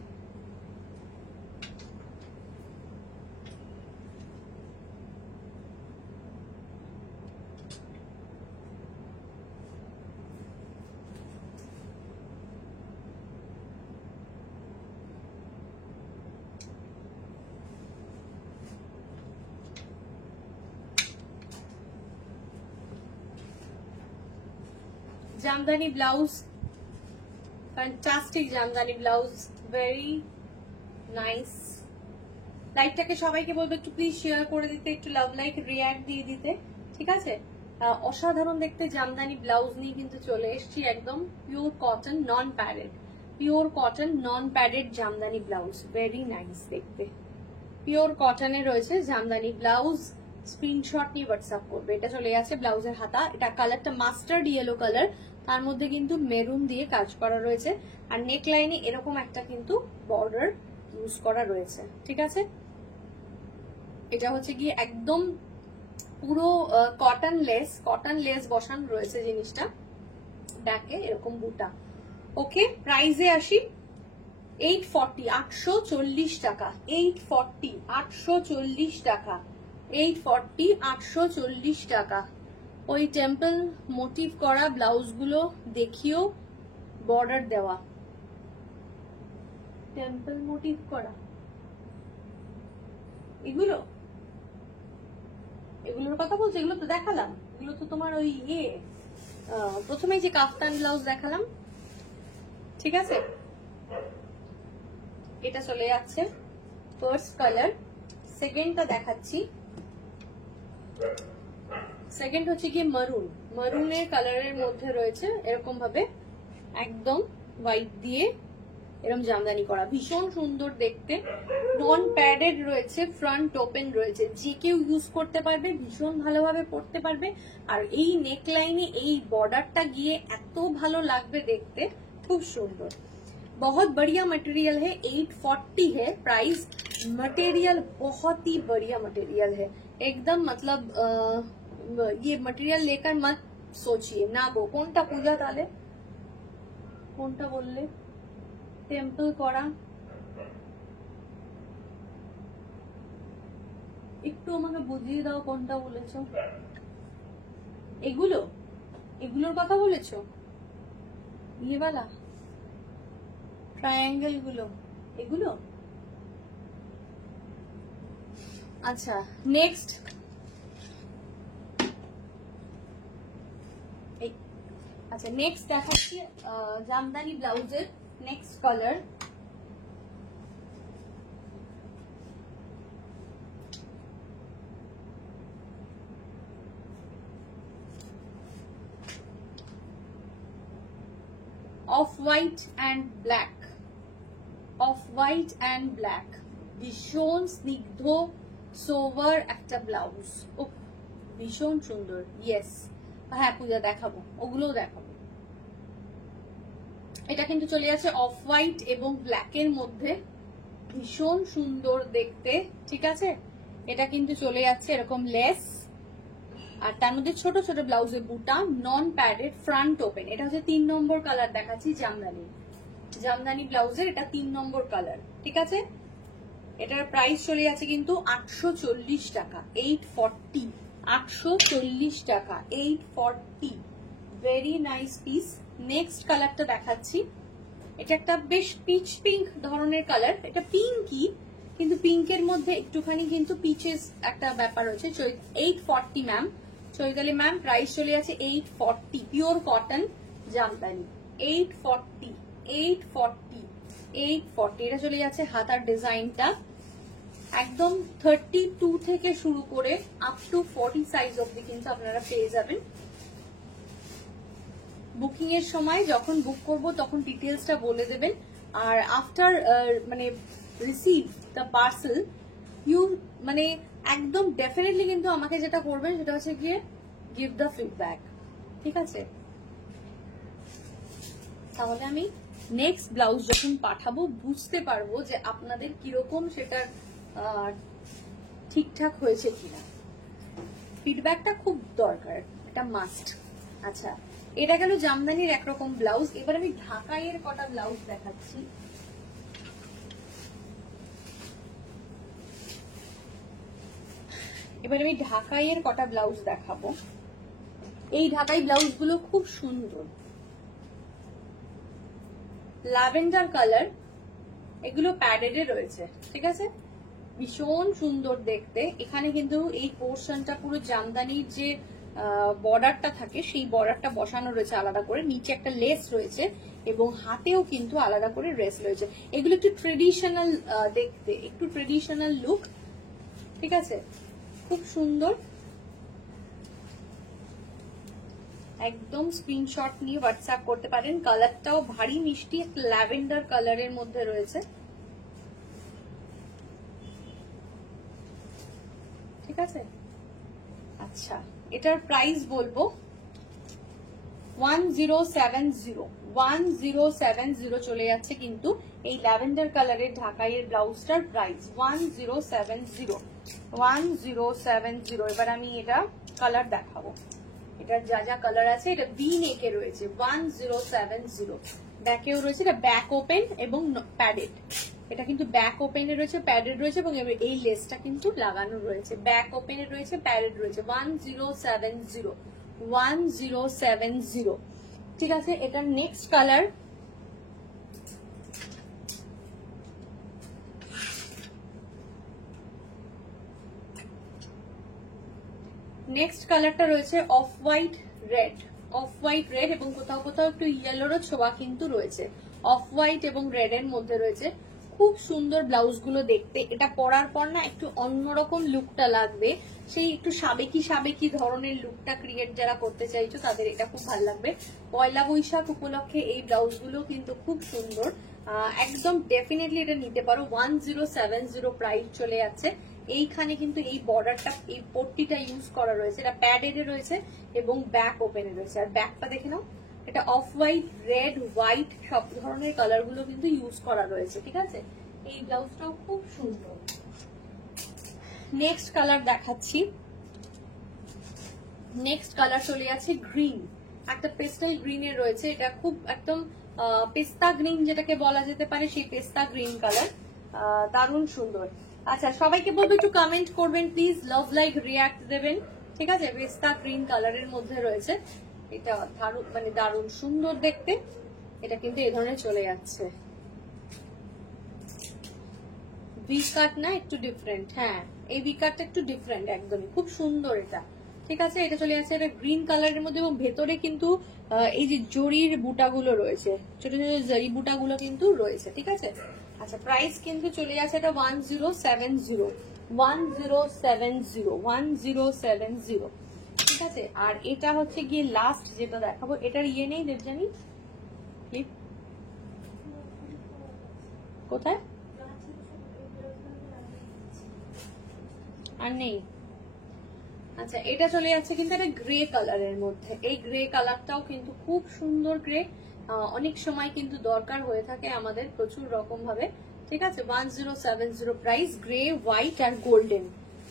Jamdani blouse, fantastic Jamdani blouse, very nice. লাইকটাকে সবাইকে বলবো একটু প্লিজ শেয়ার করে দিতে, একটু লাভ লাইক রিঅ্যাক্ট দিয়ে দিতে, ঠিক আছে? অসাধারণ দেখতে জামদানি ব্লাউজ নিয়ে কিন্তু চলে এসেছি, একদম পিওর কটন নন প্যাডেড, পিওর কটন নন padded Jamdani blouse, very nice দেখতে। পিওর কটনে রয়েছে জামদানি ব্লাউজ, স্ক্রিনশট নিয়ে হোয়াটসঅ্যাপ করবে। এটা চলে গেছে ব্লাউজের হাতা, এটা কালারটা মাস্টার্ড ইয়েলো কালার, তার মধ্যে কিন্তু মেরুন দিয়ে কাজ করা রয়েছে, আর নেক লাইনে এরকম একটা কিন্তু বর্ডার ইউজ করা রয়েছে, ঠিক আছে? এটা হচ্ছে গিয়ে একদম পুরো কটন লেস বসানো রয়েছে জিনিসটা, ব্যাকে এরকম বুটা। ওকে, প্রাইসে আসি। 840, 840 টাকা, 840, 840 টাকা, 840, 840 টাকা। ওই টেম্পল মোটিভ করা ব্লাউজ গুলো দেখিও, বর্ডার দেওয়া, টেম্পল মোটিভ করা এগুলোর কথা বলছো? এগুলো তো দেখালাম, এগুলো তো তোমার ওই প্রথমে যে কাফতান ব্লাউজ দেখালাম, ঠিক আছে? এটা চলে যাচ্ছে ফার্স্ট কালার। সেকেন্ডটা দেখাচ্ছি, সেকেন্ড হচ্ছে কি মারুন, মারুনের কালারের মধ্যে রয়েছে এরকম ভাবে একদম হোয়াইট দিয়ে এরকম জামদানি করা, ভীষণ সুন্দর দেখতে। নন প্যাডেড রয়েছে, ফ্রন্ট ওপেন রয়েছে, যে কেউ ইউজ করতে পারবে, ভীষণ ভালোভাবে পরতে পারবে। আর এই নেক লাইনে এই বর্ডারটা গিয়ে এত ভালো লাগবে দেখতে, খুব সুন্দর। बहुत बढ़िया मटेरियल है, 840 है प्राइस। मटेरियल बहुत ही बढ़िया मटेरियल है एकदम, मतलब ये मटेरियल लेकर मत सोचिए ना गो। কোনটা পূজা তাহলে কোনটা বললে? টেম্পল করা, একটু আমাকে বুঝিয়ে দাও কোনটা বলেছো। এগুলোর কথা বলেছো? ये वाला ট্রায়াঙ্গেল গুলো, এগুলো? আচ্ছা নেক্সট, আচ্ছা নেক্সট দেখাচ্ছি জামদানি ব্লাউজের next colour. Off white and black, off white and black, ভীষণ স্নিগ্ধ সোভার একটা ব্লাউজ, ও ভীষণ সুন্দর। ইয়েস, হ্যাঁ পূজা দেখাবো, ওগুলোও দেখাবো। এটা কিন্তু চলে যাচ্ছে অফ হোয়াইট এবং ব্ল্যাক এর মধ্যে, ভীষণ সুন্দর দেখতে, ঠিক আছে? এটা কিন্তু চলে যাচ্ছে এরকম লেস, আর তার মধ্যে ছোট ছোট ব্লাউজের বুটা, নন প্যাডেড, ফ্রন্ট ওপেন। এটা হচ্ছে 3 নম্বর কালার দেখাচ্ছি জামদানি ব্লাউজের, এটা 3 নম্বর কালার, ঠিক আছে? এটার প্রাইস চলে যাচ্ছে কিন্তু 840 টাকা, 840, 840 টাকা, 840। Very nice piece. নেক্সট কালারটা দেখাচ্ছি, এটা একটা বেশ পিচ পিঙ্ক ধরনের কালার, এটা পিঙ্কই কিন্তু পিঙ্কের মধ্যে একটুখানি কিন্তু পিচেস একটা ব্যাপার রয়েছে। 840 ম্যাম, চৈতালি ম্যাম, প্রাইস চলে যাচ্ছে 840, পিওর কটন জামদানি, 840, 840, 840। এটা চলে যাচ্ছে হাতার ডিজাইনটা, একদম 32 থেকে শুরু করে আপ টু 40 সাইজ অব্দি কিন্তু আপনারা পেয়ে যাবেন। বুকিং এর সময় যখন বুক করব তখন ডিটেলসটা বলে দেবেন, আর আফটার মানে রিসিভ দ্য পার্সেল ইউ মানে একদম ডেফিনেটলি কিন্তু আমাকে যেটা করবেন সেটা হচ্ছে গিয়ে গিভ দ্য ফিডব্যাক, ঠিক আছে? তাহলে আমি নেক্সট ব্লাউজ যখন পাঠাবো বুঝতে পারবো যে আপনাদের কিরকম সেটা ঠিকঠাক হয়েছে কিনা। ফিডব্যাকটা খুব দরকার, এটা মাস্ট। আচ্ছা, এটা গেল জামদানির একরকম ব্লাউজ। এবার আমি ঢাকাইয়ের কটা ব্লাউজ দেখাচ্ছি। এবার আমি ঢাকাইয়ের কটা ব্লাউজ দেখাবো। এই ঢাকাই ব্লাউজ গুলো খুব সুন্দর, ল্যাভেন্ডার কালার, এগুলো প্যাডেডে রয়েছে, ঠিক আছে, ভীষণ সুন্দর দেখতে। এখানে কিন্তু এই পোর্শনটা পুরো জামদানির যে বর্ডারটা থাকে সেই বর্ডারটা বসানো রয়েছে আলাদা করে, নিচে একটা লেস রয়েছে এবং হাতেও কিন্তু আলাদা করে লেস রয়েছে। এগুলো একটু ট্রেডিশনাল দেখতে, একটু ট্রেডিশনাল লুক, ঠিক আছে, খুব সুন্দর। একদম স্ক্রিনশট নিয়ে হোয়াটসঅ্যাপ করতে পারেন। কালারটাও ভারী মিষ্টি, একটা ল্যাভেন্ডার কালারের মধ্যে রয়েছে, ঠিক আছে। আচ্ছা, এটার প্রাইস বলবো 1070, 1070 চলে যাচ্ছে কিন্তু এই ল্যাভেন্ডার কালারের ঢাকাইয়ের ব্লাউজটার প্রাইস 1070, 1070। এবার আমি এটা কালার দেখাবো। এটার যা যা কালার আছে, এটা ভি নেকে রয়েছে 1070, ব্যাকেও রয়েছে, এটা ব্যাক ওপেন এবং প্যাডেড। এটা কিন্তু ব্যাক ওপেনে রয়েছে, প্যাডেড রয়েছে এবং এই লেসটা কিন্তু লাগানো রয়েছে। ব্যাক ওপেনে রয়েছে, প্যাডেড রয়েছে, 1070, 1070, ঠিক আছে। এটার নেক্সট কালার, নেক্সট কালারটা রয়েছে off white red, off white red এবং কোথাও কোথাও একটু ইয়েলোরও ছোঁয়া কিন্তু রয়েছে। অফ হোয়াইট এবং রেড এর মধ্যে রয়েছে, খুব সুন্দর ব্লাউজ গুলো দেখতে। এটা পরার পর না একটু অন্যরকম লুকটা লাগবে, সেই একটু সাবেকি সাবেকি ধরনের লুকটা ক্রিয়েট যারা করতে চাইছো তাদের এটা খুব ভালো লাগবে। পয়লা বৈশাখ উপলক্ষে এই ব্লাউজ গুলো কিন্তু খুব সুন্দর, একদম ডেফিনেটলি এটা নিতে পারো। 1070 প্রাইস চলে যাচ্ছে। এইখানে কিন্তু এই বর্ডারটা, এই পট্টিটা ইউজ করা রয়েছে, এটা প্যাডেডে রয়েছে এবং ব্যাক ওপেনে রয়েছে। আর ব্যাকটা দেখে নাও, এটা অফ হোয়াইট, রেড, হোয়াইট সব ধরনের কালার গুলো কিন্তু ইউজ করা রয়েছে, ঠিক আছে। এই ব্লাউজটাও খুব সুন্দর। নেক্সট কালার দেখাচ্ছি। নেক্সট কালার চলে যাচ্ছে গ্রিন, একটা পেস্টাল গ্রিনের রয়েছে। এটা খুব একদম পেস্তা গ্রিন যেটাকে বলা যেতে পারে, সেই পেস্তা গ্রিন কালার, দারুণ সুন্দর। আচ্ছা, সবাইকে বলবো একটু কমেন্ট করবেন প্লিজ, লাভ লাইক রিয়াক্ট দেবেন, ঠিক আছে। পেস্তা গ্রিন কালারের মধ্যে রয়েছে, এটা দারুণ, মানে দারুণ সুন্দর দেখতে। এটা কিন্তু এই ধরনের চলে যাচ্ছে, ভি কাট না, একটু ডিফারেন্ট। হ্যাঁ, এই ভি কাটটা একটু ডিফারেন্ট, একদমই খুব সুন্দর এটা, ঠিক আছে। এটা চলে যাচ্ছে এটা গ্রিন কালারের মধ্যে এবং ভেতরে কিন্তু এই যে জরির বুটাগুলো রয়েছে, ছোট ছোট জরি বুটাগুলো কিন্তু রয়েছে, ঠিক আছে। আচ্ছা, প্রাইস কিন্তু চলে যাচ্ছে এটা 1070, 1070, 1070, ঠিক আছে। আর এটা হচ্ছে গিয়ে লাস্ট যেটা দেখাবো, এটার ইয়ে নেই দেবজানি, ক্লিপ কোথায় আর নেই। আচ্ছা, এটা চলে যাচ্ছে কিন্তু একটা গ্রে কালারের মধ্যে। এই গ্রে কালারটাও কিন্তু খুব সুন্দর গ্রে, অনেক সময় কিন্তু দরকার হয়ে থাকে আমাদের প্রচুর রকম ভাবে, ঠিক আছে। 1070 প্রাইস, গ্রে, হোয়াইট আর গোল্ডেন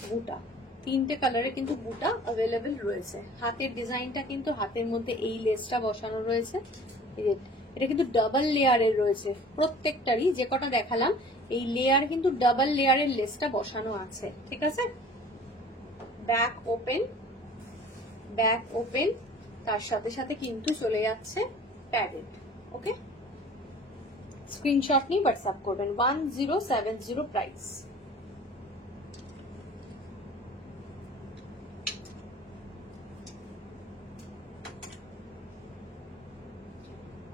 বুটা, তিনটে কালারে কিন্তু বুটা অ্যাভেলেবেল রয়েছে। হাতের ডিজাইনটা কিন্তু হাতের মধ্যে এই লেসটা বসানো রয়েছে, এটা কিন্তু ডাবল লেয়ারের রয়েছে প্রত্যেকটারই, যে কটা দেখালাম এই লেয়ার কিন্তু ডাবল লেয়ারের লেসটা বসানো আছে, ঠিক আছে। ব্যাক ওপেন, ব্যাক ওপেন, তার সাথে সাথে কিন্তু চলে যাচ্ছে প্যাডেড, ওকে। স্ক্রিনশট নিয়ে হোয়াটসঅ্যাপ করবেন। 1070 প্রাইস।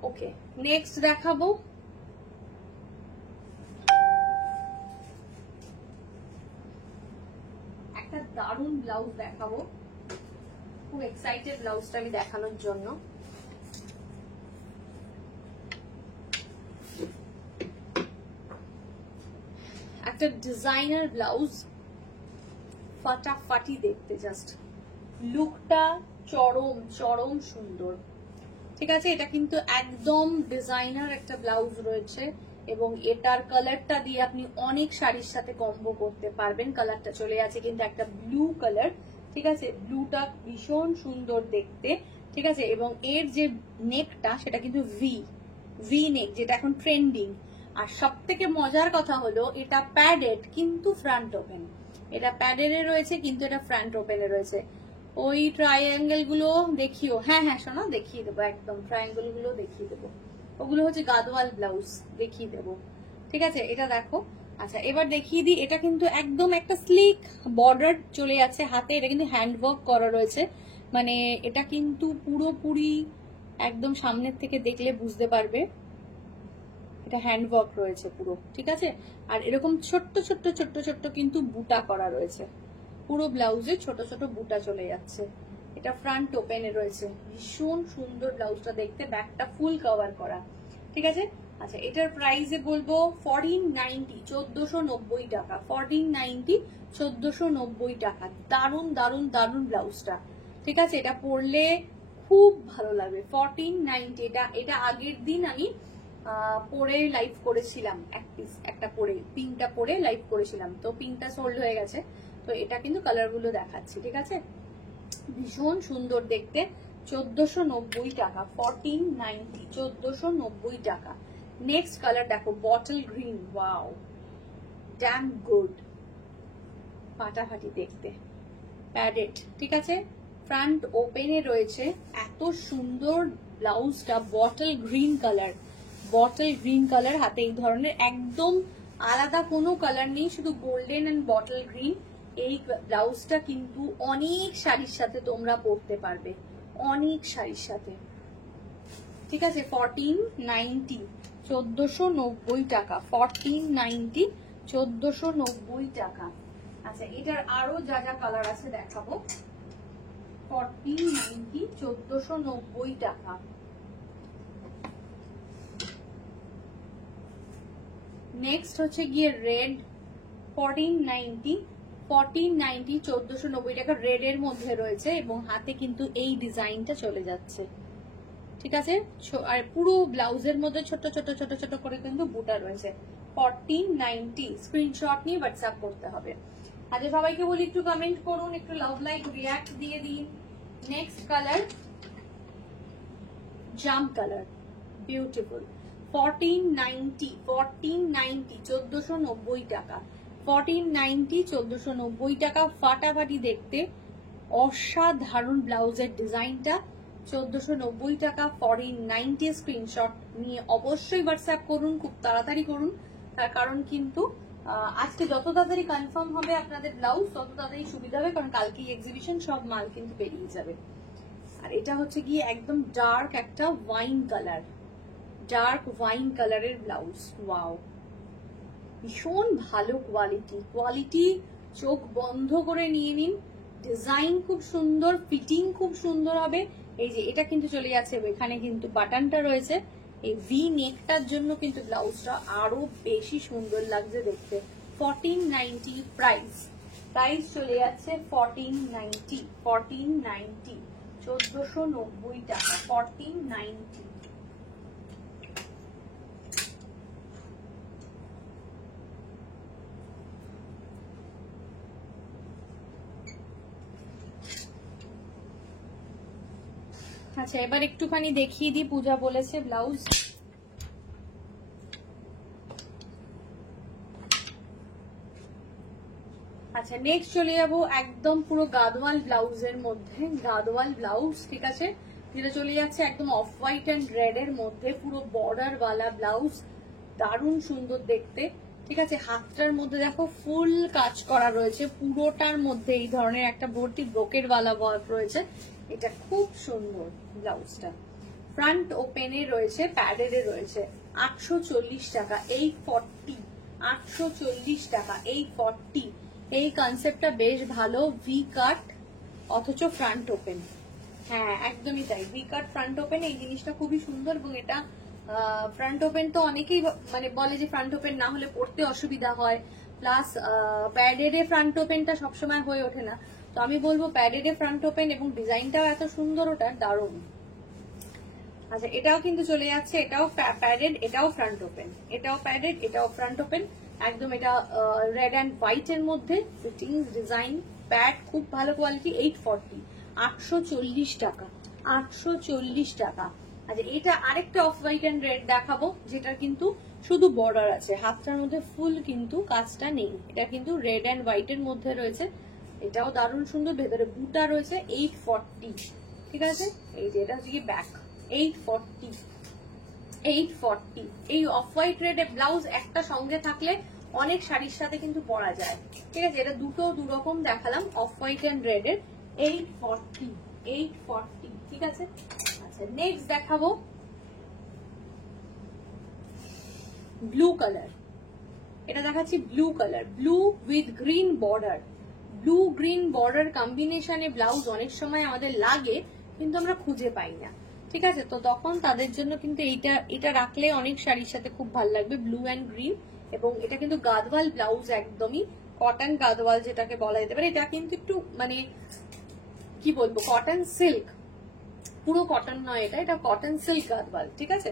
ওকে, নেক্সট দেখাবো একটা দারুণ ব্লাউজ দেখাবো, খুব এক্সাইটেড ব্লাউজটা আমি দেখানোর জন্য। একটা ডিজাইনার ব্লাউজ, ফাটাফাটি দেখতে, জাস্ট লুকটা চরম চরম সুন্দর, ঠিক আছে। এটা কিন্তু একদম ডিজাইনার একটা ব্লাউজ রয়েছে এবং এটার কালারটা দিয়ে আপনি অনেক শাড়ির সাথে কম্বো করতে পারবেন। কালারটা চলে আছে কিন্তু একটা ব্লু কালার, ঠিক আছে। ব্লুটা ভীষণ সুন্দর দেখতে, ঠিক আছে, এবং এর যে নেকটা সেটা কিন্তু ভি নেক, যেটা এখন ট্রেন্ডিং। আর সব থেকে মজার কথা হলো এটা প্যাডেড কিন্তু ফ্রন্ট ওপেন, এটা প্যাডেডে রয়েছে কিন্তু এটা ফ্রন্ট ওপেনে রয়েছে। ওই ট্রায়াঙ্গেল গুলো দেখিও, হ্যাঁ হ্যাঁ শোনো দেখিয়ে দেবো, একদম ট্রায়াঙ্গেল গুলো দেখিয়ে দেবো, ওগুলো হচ্ছে গাদওয়াল ব্লাউজ, দেখিয়ে দেবো। ঠিক আছে, এটা দেখো। আচ্ছা এবার দেখিয়ে দিই, এটা কিন্তু একদম একটা স্লিক বর্ডার চলে যাচ্ছে হাতে, এটা কিন্তু হ্যান্ডওয়ার্ক করা রয়েছে, মানে এটা কিন্তু পুরোপুরি একদম সামনের থেকে দেখলে বুঝতে পারবে এটা হ্যান্ডওয়ার্ক রয়েছে পুরো। ঠিক আছে, আর এরকম ছোট্ট ছোট্ট ছোট্ট ছোট্ট কিন্তু বুটা করা রয়েছে, পুরো ব্লাউজে ছোট ছোট বুটা চলে যাচ্ছে। এটা ফ্রন্ট ওপেনে রয়েছে, ভীষণ সুন্দর ব্লাউজটা দেখতে, ব্যাকটা ফুল কভার করা। ঠিক আছে, আচ্ছা এটার প্রাইসে বলবো 1490, 1490 টাকা, 1490, 1490 টাকা। দারুন দারুন দারুন ব্লাউজটা। ঠিক আছে, এটা পরলে খুব ভালো লাগবে। 1490, এটা আগের দিন আমি পরে লাইভ করেছিলাম, এক পিস একটা পরে, পিঙ্কটা পরে লাইভ করেছিলাম, তো পিঙ্কটা সোল্ড হয়ে গেছে, তো এটা কিন্তু কালার গুলো দেখাচ্ছি। ঠিক আছে, ভীষণ সুন্দর দেখতে, 1490 টাকা, 1490, 1490 টাকা। নেক্সট কালার দেখো, bottle green, wow dam good, ফাটাফাটি দেখতে, প্যাডেড। ঠিক আছে, ফ্রন্ট ওপেনে রয়েছে, এত সুন্দর ব্লাউজটা, bottle green colour, bottle green colour, হাতে এই ধরনের একদম আলাদা কোনো কালার নেই, শুধু গোল্ডেন এন্ড বটল গ্রিন। এই ব্লাউজটা কিন্তু অনেক শাড়ির সাথে তোমরা পরতে পারবে, অনেক শাড়ির সাথে। ঠিক আছে, 1490, 1490 টাকা, 1490, 1490 টাকা। আচ্ছা এটার আরো যা যা কালার আছে দেখাবো। 1490, 1490 টাকা। নেক্সট হচ্ছে গিয়ে রেড, 1490, 1490, 1490 টাকা, রেড এর মধ্যে রয়েছে এবং হাতে কিন্তু এই ডিজাইনটা চলে যাচ্ছে। ঠিক আছে, আর পুরো ব্লাউজের মধ্যে ছোট ছোট ছোট ছোট করে কিন্তু বুটা রয়েছে। 1490, স্ক্রিনশট নিয়ে হোয়াটসঅ্যাপ করতে হবে। আচ্ছা সবাইকে বলি একটু কমেন্ট করুন, একটু লাভ লাইক রিয়াক্ট দিয়ে দিন। নেক্সট কালার, জাম কালার, বিউটিফুল, 1490, 1490, 1490 টাকা, 1490, 1490 টাকা। ফাটাফাটি দেখতে, অসাধারণ ব্লাউজের ডিজাইনটা, 1490 টাকা, 1490। স্ক্রিনশট নিয়ে অবশ্যই হোয়াটসঅ্যাপ করুন, খুব তাড়াতাড়ি করুন, তার কারণ কিন্তু আজকে যত তাড়াতাড়ি কনফার্ম হবে আপনাদের ব্লাউজ তত তাড়াতাড়ি সুবিধা হবে, কারণ কালকে এক্সিবিশন, সব মাল কিন্তু বেরিয়ে যাবে। আর এটা হচ্ছে গিয়ে একদম ডার্ক একটা ওয়াইন কালার, ডার্ক ওয়াইন কালারের ব্লাউজ, ওয়াও ভীষণ ভালো কোয়ালিটি, কোয়ালিটি চোখ বন্ধ করে নিয়ে নিন। ডিজাইন খুব সুন্দর, ফিটিং খুব সুন্দর হবে। এই যে এটা কিন্তু চলে যাচ্ছে, এখানে কিন্তু বাটনটা রয়েছে, এই ভি নেকটার জন্য কিন্তু ব্লাউজটা আরো বেশি সুন্দর লাগছে দেখতে। 1490 প্রাইস, প্রাইস চলে যাচ্ছে 1490, 1490, 1490 টাকা, 1490। আচ্ছা এবার একটুখানি দেখিয়ে দিই, পূজা বলেছে ব্লাউজ। আচ্ছা নেক্সট চলে যাবো একদম পুরো গাদওয়াল ব্লাউজের মধ্যে, গাদওয়াল ব্লাউজ। ঠিক আছে, যেটা চলে যাচ্ছে একদম অফ হোয়াইট অ্যান্ড রেড এর মধ্যে, পুরো বর্ডার ওয়ালা ব্লাউজ, দারুণ সুন্দর দেখতে। ঠিক আছে, হাতটার মধ্যে দেখো ফুল কাজ করা রয়েছে, পুরোটার মধ্যে এই ধরনের একটা ভর্তি ব্রোকের ওয়ালা ওয়ার্ক রয়েছে, এটা খুব সুন্দর ব্লাউজটা। ফ্রন্ট ওপেনে রয়েছে, প্যাডেডে রয়েছে, 840 টাকা, 840, 840 টাকা, 840। এই কনসেপ্টটা বেশ ভালো, ভি কাট অথচ ফ্রন্ট ওপেন, হ্যাঁ একদমই তাই, ভি কাট ফ্রন্ট ওপেন, এই জিনিসটা খুবই সুন্দর। এবং এটা ফ্রন্ট ওপেন তো অনেকেই মানে বলে যে ফ্রন্ট ওপেন না হলে পড়তে অসুবিধা হয়, প্লাস প্যাডেডে ফ্রন্ট ওপেনটা সবসময় হয়ে ওঠে না, তো আমি বলবো প্যাডেডে ফ্রন্ট ওপেন, এবং ডিজাইনটাও এত সুন্দর, ওটা দারুণ। আচ্ছা এটাও কিন্তু চলে যাচ্ছে, এটাও প্যাডেড, এটাও ফ্রন্ট ওপেন, এটাও প্যাডেড, এটাও ফ্রন্ট ওপেন, একদম এটা রেড অ্যান্ড হোয়াইট এর মধ্যে, ফিটিংস ডিজাইন প্যাড খুব ভালো কোয়ালিটি। 840, 840 টাকা, 840 টাকা। আচ্ছা এটা আরেকটা অফ হোয়াইট এন্ড রেড দেখাবো, যেটা কিন্তু শুধু বর্ডার আছে, হাতটার মধ্যে ফুল কিন্তু কাজটা নেই। এটা কিন্তু রেড এন্ড হোয়াইট এর মধ্যে রয়েছে, এটাও দারুণ সুন্দর। ভেতরে বুটা রয়েছে 840, ঠিক আছে। এই যে এটা হচ্ছে কি ব্যাক, 840। এই অফ হোয়াইট রেড ব্লাউজ একটা সঙ্গে থাকলে অনেক শাড়ির সাথে কিন্তু পরা যায়, ঠিক আছে। এটা দুটো দুরকম দেখালাম, অফ হোয়াইট এন্ড রেড এর 840, ঠিক আছে। আচ্ছা নেক্সট দেখাবো ব্লু কালার। এটা দেখাচ্ছি blue colour, blue with green border. Blue green border কম্বিনেশনে ব্লাউজ অনেক সময় আমাদের লাগে, কিন্তু আমরা খুঁজে পাই না, ঠিক আছে। তো তখন তাদের জন্য কিন্তু এটা রাখলে অনেক শাড়ির সাথে খুব ভালো লাগবে, ব্লু অ্যান্ড গ্রিন। এবং এটা কিন্তু গাদওয়াল ব্লাউজ, একদমই কটন গাদওয়াল যেটাকে বলা যেতে পারে। এটা কিন্তু একটু মানে কি বলবো, কটন সিল্ক, পুরো কটন নয়, এটা কটন সিল্ক গাদওয়াল, ঠিক আছে।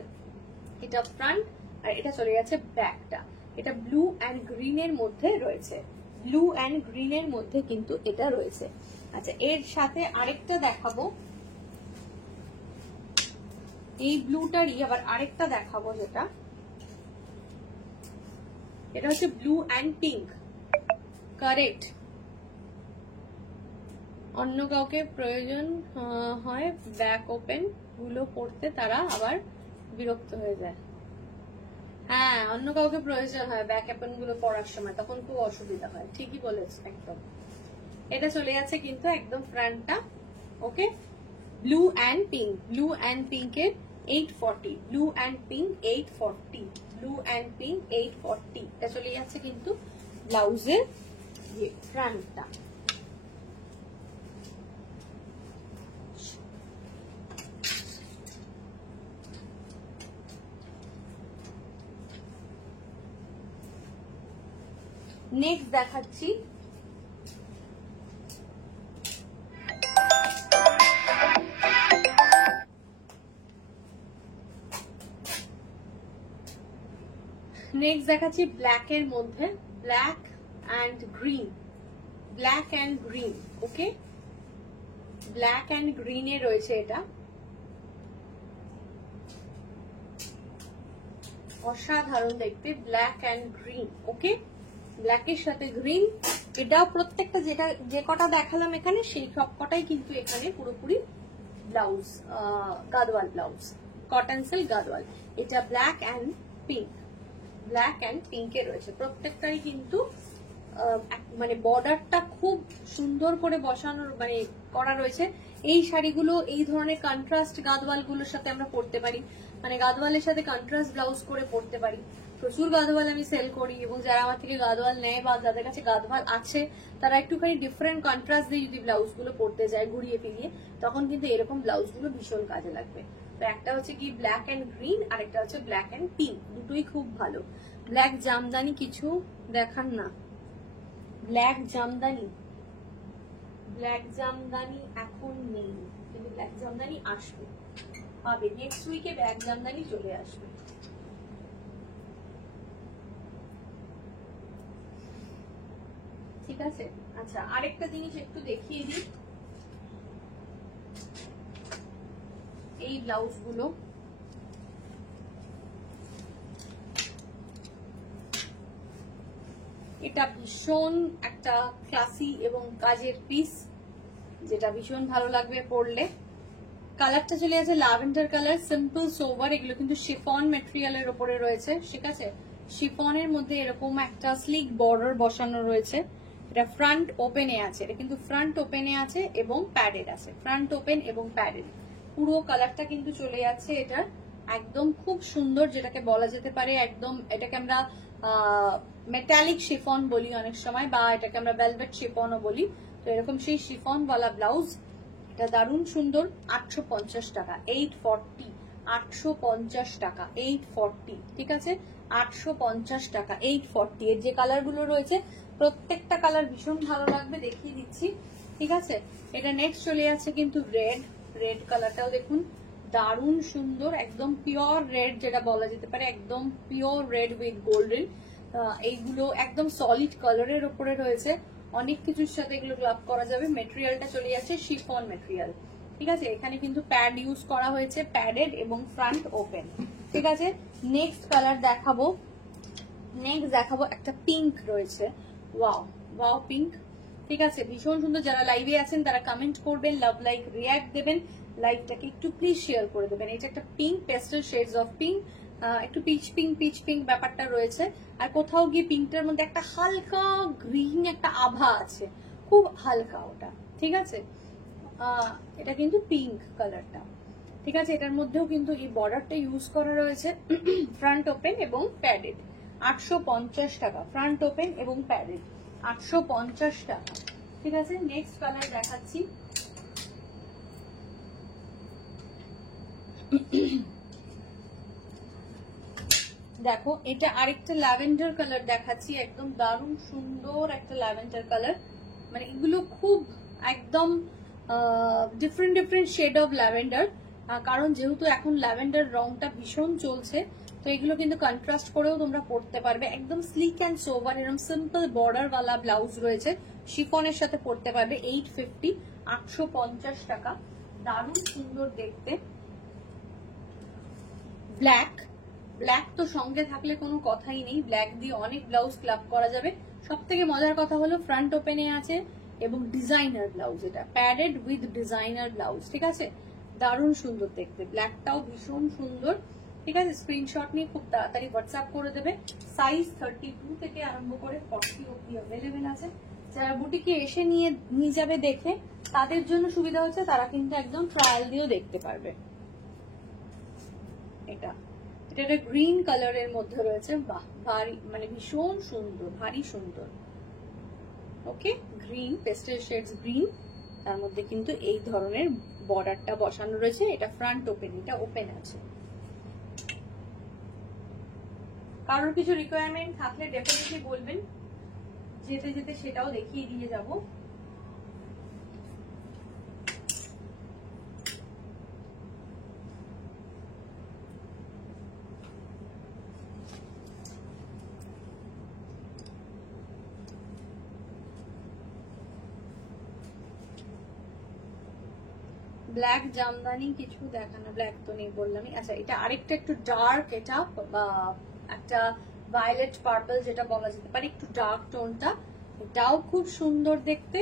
এটা ফ্রন্ট আর এটা চলে যাচ্ছে ব্যাকটা। এটা ব্লু অ্যান্ড গ্রিন এর মধ্যে রয়েছে, ব্লু অ্যান্ড গ্রিন এর মধ্যে কিন্তু এটা রয়েছে। আচ্ছা এর সাথে আরেকটা দেখাবো, এই ব্লুটারই আবার আরেকটা দেখাবো, যেটা এটা হচ্ছে ব্লু অ্যান্ড পিঙ্ক, কারেক্ট। অন্য কাউকে প্রয়োজন হয় ব্যাক ওপেন গুলো পড়তে, তারা আবার বিরক্ত হয়ে যায়। হ্যাঁ অন্য কাউকে প্রয়োজন হয় ব্যাক ওপেন গুলো পড়ার সময়, তখন খুব অসুবিধা হয়, ঠিকই বলেছ একদম। এটা চলে যাচ্ছে কিন্তু একদম ফ্রন্টটা, okay. Blue and pink, blue and পিঙ্কের 840, blue and pink 840, blue and pink 840। এটা চলে যাচ্ছে কিন্তু ব্লাউজের ফ্রন্টটা। নেক্সট দেখাচ্ছি ব্ল্যাক এর মধ্যে, black and green, black and green, okay. Black and green এ রয়েছে, এটা অসাধারণ দেখতে, ব্ল্যাক অ্যান্ড গ্রিন, ওকে। ব্ল্যাকের সাথে গ্রিন, এটাও প্রত্যেকটা যেটা যে কটা দেখালাম এখানে, সেই সব কটাই কিন্তু এখানে পুরোপুরি blouse, Gadwal blouse, cotton silk Gadwal. এটা black and pink, black and পিঙ্কে রয়েছে প্রত্যেকটাই কিন্তু। মানে বর্ডারটা খুব সুন্দর করে বসানোর মানে করা রয়েছে। এই শাড়িগুলো এই ধরনের কন্ট্রাস্ট গাদওয়াল গুলোর সাথে আমরা পরতে পারি, মানে গাদওয়ালের সাথে কন্ট্রাস্ট ব্লাউজ করে পরতে পারি। প্রচুর গাদওয়াল আমি সেল করি, এবং যারা আমার থেকে গাদওয়াল নেয় বা যাদের কাছে গাদওয়াল আছে, তারা একটুখানি ডিফারেন্ট কন্ট্রাস্ট দিয়ে যদি ব্লাউজ গুলো পরতে যায় ঘুরিয়ে ফিরিয়ে, তখন কিন্তু এরকম ব্লাউজ গুলো ভীষণ কাজে লাগবে। তো একটা হচ্ছে কি ব্ল্যাক অ্যান্ড গ্রিন, আর একটা হচ্ছে ব্ল্যাক অ্যান্ড পিঙ্ক, দুটোই খুব ভালো। ব্ল্যাক জামদানি কিছু দেখান না, ব্ল্যাক জামদানি, ব্ল্যাক জামদানি এখন নেই, কিন্তু ব্ল্যাক জামদানি আসবে, পাবে নেক্সট উইকে ব্ল্যাক জামদানি চলে আসবে। ঠিক আছে। আচ্ছা আরেকটা জিনিস একটু দেখিয়ে দিই, এই ব্লাউজ গুলো এটা ভীষণ একটা ক্লাসি এবং কাজের পিস, যেটা ভীষণ ভালো লাগবে পরলে। কালারটা চলে আছে ল্যাভেন্ডার কালার, সিম্পল সোভার। এগুলো কিন্তু শিফন ম্যাটেরিয়ালের উপরে রয়েছে, ঠিক আছে। শিফনের মধ্যে এরকম একটা স্লিক বর্ডার বসানো রয়েছে। এটা ফ্রন্ট ওপেনে আছে, এটা কিন্তু ফ্রন্ট ওপেনে আছে এবং প্যাডেড আছে, ফ্রন্ট ওপেন এবং প্যাডেড। পুরো কালারটা কিন্তু চলে যাচ্ছে এটা একদম খুব সুন্দর, যেটাকে বলা যেতে পারে একদম, এটাকে আমরা মেটালিক শিফন বলি অনেক সময়, বা এটাকে আমরা ভেলভেট শিফনও বলি। তো এরকম সেই শিফন ওয়ালা ব্লাউজ, এটা দারুণ সুন্দর। 850 টাকা, 840, 850 টাকা, 840, ঠিক আছে। 850 টাকা, 840। এর যে কালার গুলো রয়েছে প্রত্যেকটা কালার ভীষণ ভালো লাগবে, দেখিয়ে দিচ্ছি, ঠিক আছে। এটা নেক্সট চলে যাচ্ছে কিন্তু রেড, রেড কালারটাও দেখুন দারুণ সুন্দর, একদম পিওর রেড যেটা বলা যেতে পারে, একদম পিওর রেড উইথ গোল্ডেন। এইগুলো একদম সলিড কালারের উপরে রয়েছে, অনেক কিছুর সাথে এগুলো ক্লাব করা যাবে। মেটেরিয়ালটা চলে যাচ্ছে শিফন মেটেরিয়াল, ঠিক আছে, এখানে কিন্তু প্যাড ইউজ করা হয়েছে, প্যাডেড এবং ফ্রন্ট ওপেন। ঠিক আছে, নেক্সট কালার দেখাবো, একটা পিঙ্ক রয়েছে, ওয়াও ওয়াও পিঙ্ক। ঠিক আছে, ভীষণ সুন্দর। যারা লাইভে আছেন তারা কমেন্ট করবেন, লাভ লাইক রিয়াক্ট দেবেন, লাইভটাকে একটু প্লিজ শেয়ার করে দেবেন। এটা একটা pink, pastel shades of pink, একটু পিচ পিঙ্ক ব্যাপারটা রয়েছে। আর কোথাও গিয়ে পিঙ্কটার মধ্যে একটা হালকা গ্রিন একটা আভা আছে, খুব হালকা ওটা। ঠিক আছে, এটা কিন্তু পিঙ্ক কালারটা। ঠিক আছে, এটার মধ্যেও কিন্তু এই বর্ডারটা ইউজ করা রয়েছে, ফ্রন্ট ওপেন এবং প্যাডেড। 850 টাকা, ফ্রন্ট ওপেন এবং প্যাডেড 850 টাকা। ঠিক আছে, নেক্সট কালার দেখাচ্ছি। দেখো, এটা আরেকটা ল্যাভেন্ডার কালার দেখাচ্ছি, একদম দারুণ সুন্দর একটা ল্যাভেন্ডার কালার। মানে এগুলো খুব একদম ডিফারেন্ট শেড অফ ল্যাভেন্ডার, কারণ যেহেতু এখন ল্যাভেন্ডার রংটা ভীষণ চলছে, তো এগুলো কিন্তু কন্ট্রাস্ট করেও তোমরা পরতে পারবে। একদম স্লিক অ্যান্ড সোভার, এরকম সিম্পল বর্ডার ওয়ালা ব্লাউজ রয়েছে, শিফনের সাথে পরতে পারবে। 850, 850 টাকা, দারুণ সুন্দর দেখতে। ব্ল্যাক তো সঙ্গে থাকলে কোনো কথাই নেই, ব্ল্যাক দিয়ে অনেক ব্লাউজ ক্লাব করা যাবে। সব থেকে মজার কথা হলো ফ্রন্ট ওপেনে আছে এবং ডিজাইনার ব্লাউজ, এটা প্যাডেড উইথ ডিজাইনার ব্লাউজ। ঠিক আছে, দারুণ সুন্দর দেখতে, ব্ল্যাকটাও ভীষণ সুন্দর। ঠিক আছে, স্ক্রিনশট নিয়ে খুব তাড়াতাড়ি হোয়াটসঅ্যাপ করে দেবে। সাইজ 32 থেকে আরম্ভ করে 40 অব্দি অ্যাভেলেবেল আছে। যারা বুটিকে এসে নিয়ে যাবে দেখে, তাদের জন্য সুবিধা হচ্ছে, তারা কিন্তু একদম ট্রায়াল দিয়েও দেখতে পারবে। এটা একটা গ্রিন কালারের মধ্যে রয়েছে, বাহ ভারী, মানে ভীষণ সুন্দর, ভারী সুন্দর। ওকে, গ্রিন, পেস্টেল শেডস গ্রিন, তার মধ্যে কিন্তু এই ধরনের বর্ডারটা বসানো রয়েছে। এটা ফ্রন্ট ওপেন, এটা ওপেন আছে। কারোর কিছু রিকোয়ারমেন্ট থাকলে ডেফিনেটলি বলবেন, যেতে যেতে সেটাও দেখিয়ে দিয়ে যাব। ব্ল্যাক জামদানি কিছু দেখানো, ব্ল্যাক তো নেই বললামই। আচ্ছা, এটা আরেকটা একটু ডার্ক, এটা একটা ভায়োলেট পার্পল যেটা বলা যেতে পারে, একটু ডার্ক টোনটা, এটাও খুব সুন্দর দেখতে।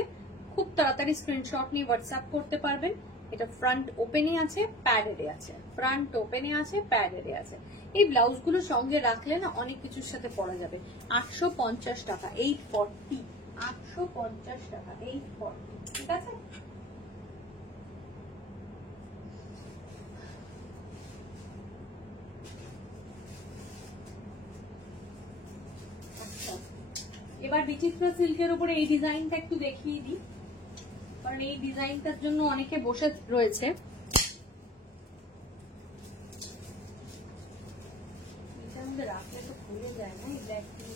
খুব তাড়াতাড়ি স্ক্রিনশট নিয়ে হোয়াটসঅ্যাপ করতে পারবেন। এটা ফ্রন্ট ওপেনে আছে, প্যাডেডে আছে, ফ্রন্ট ওপেনে আছে, প্যাডেডে আছে। এই ব্লাউজগুলো সঙ্গে রাখলে না অনেক কিছুর সাথে পরা যাবে। 850 টাকা, 840, 850 টাকা, 840। ঠিক আছে, এবার বিচিত্রা সিল্কের উপরে এই ডিজাইনটা একটু দেখিয়ে দিই, কারণ এই ডিজাইনটার জন্য অনেকে বসে রয়েছে। এটার মধ্যে রাখলে তো খুলে যায় না, এই ব্ল্যাকটি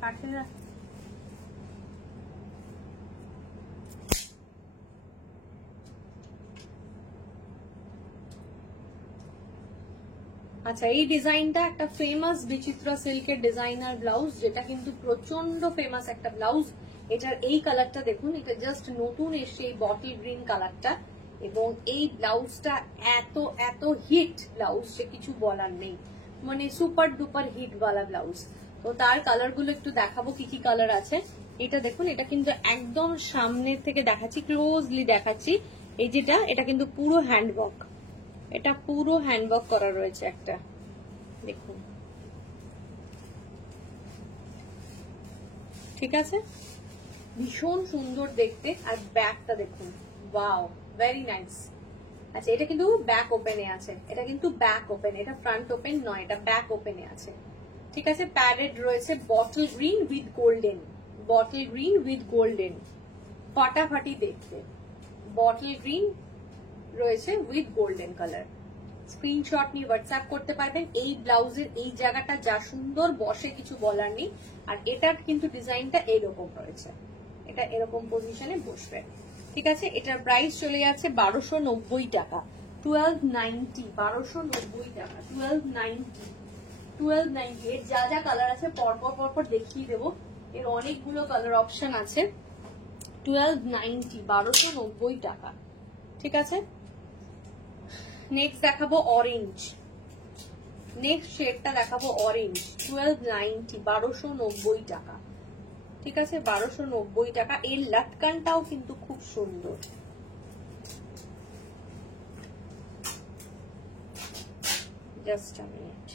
কাটলে। আচ্ছা, এই ডিজাইনটা একটা ফেমাস বিচিত্রা সিল্কের ডিজাইনার ব্লাউজ, যেটা কিন্তু প্রচন্ড ফেমাস একটা ব্লাউজ। এটার এই কালারটা দেখুন, এটা জাস্ট নতুন এসছে, এই বটল গ্রিন কালারটা। এবং এই ব্লাউজটা এত হিট ব্লাউজ যে কিছু বলার নেই, মানে সুপার ডুপার হিট ওয়ালা ব্লাউজ। তো তার কালার গুলো একটু দেখাবো, কি কি কালার আছে। এটা দেখুন, এটা কিন্তু একদম সামনে থেকে দেখাচ্ছি, ক্লোজলি দেখাচ্ছি। এই যেটা, এটা কিন্তু পুরো হ্যান্ডওয়ার্ক, এটা পুরো হ্যান্ডওয়ার্ক করা রয়েছে একটা, দেখুন। ঠিক আছে, ভীষণ সুন্দর দেখতে। আর ব্যাকটা দেখুন, ওয়াও, ভেরি নাইস। আচ্ছা, এটা কিন্তু ব্যাক ওপেনে আছে, এটা কিন্তু ব্যাক ওপেন, এটা ফ্রন্ট ওপেন নয়, এটা ব্যাক ওপেনে আছে। ঠিক আছে, প্যাডেড রয়েছে, bottle green with golden, bottle green with golden, ফাটাফাটি দেখতে। বটল গ্রিন রয়েছে উইথ গোল্ডেন কালার। স্ক্রিনশট নিয়ে হোয়াটসঅ্যাপ করতে পারবেন। এই ব্লাউজের এই জায়গাটা যা সুন্দর বসে, কিছু বলার নেই। আর এটার কিন্তু ডিজাইনটা এরকম রয়েছে, এটা এরকম পজিশনে বসবে। ঠিক আছে, এটার প্রাইস চলে যাচ্ছে 1290 টাকা, 1290, 1290 টাকা, 1290, 1290। এর যা যা কালার আছে পরপর দেখিয়ে দেবো, এর অনেকগুলো কালার অপশন আছে। 1290, 1290 টাকা। ঠিক আছে, নেক্সট দেখাবো অরেঞ্জ। নেক্সট শেডটা দেখাবো অরেঞ্জ, 1290, 1290 টাকা। ঠিক আছে, 1290 টাকা। এর লাটকানটাও কিন্তু খুব সুন্দর। Just a minute.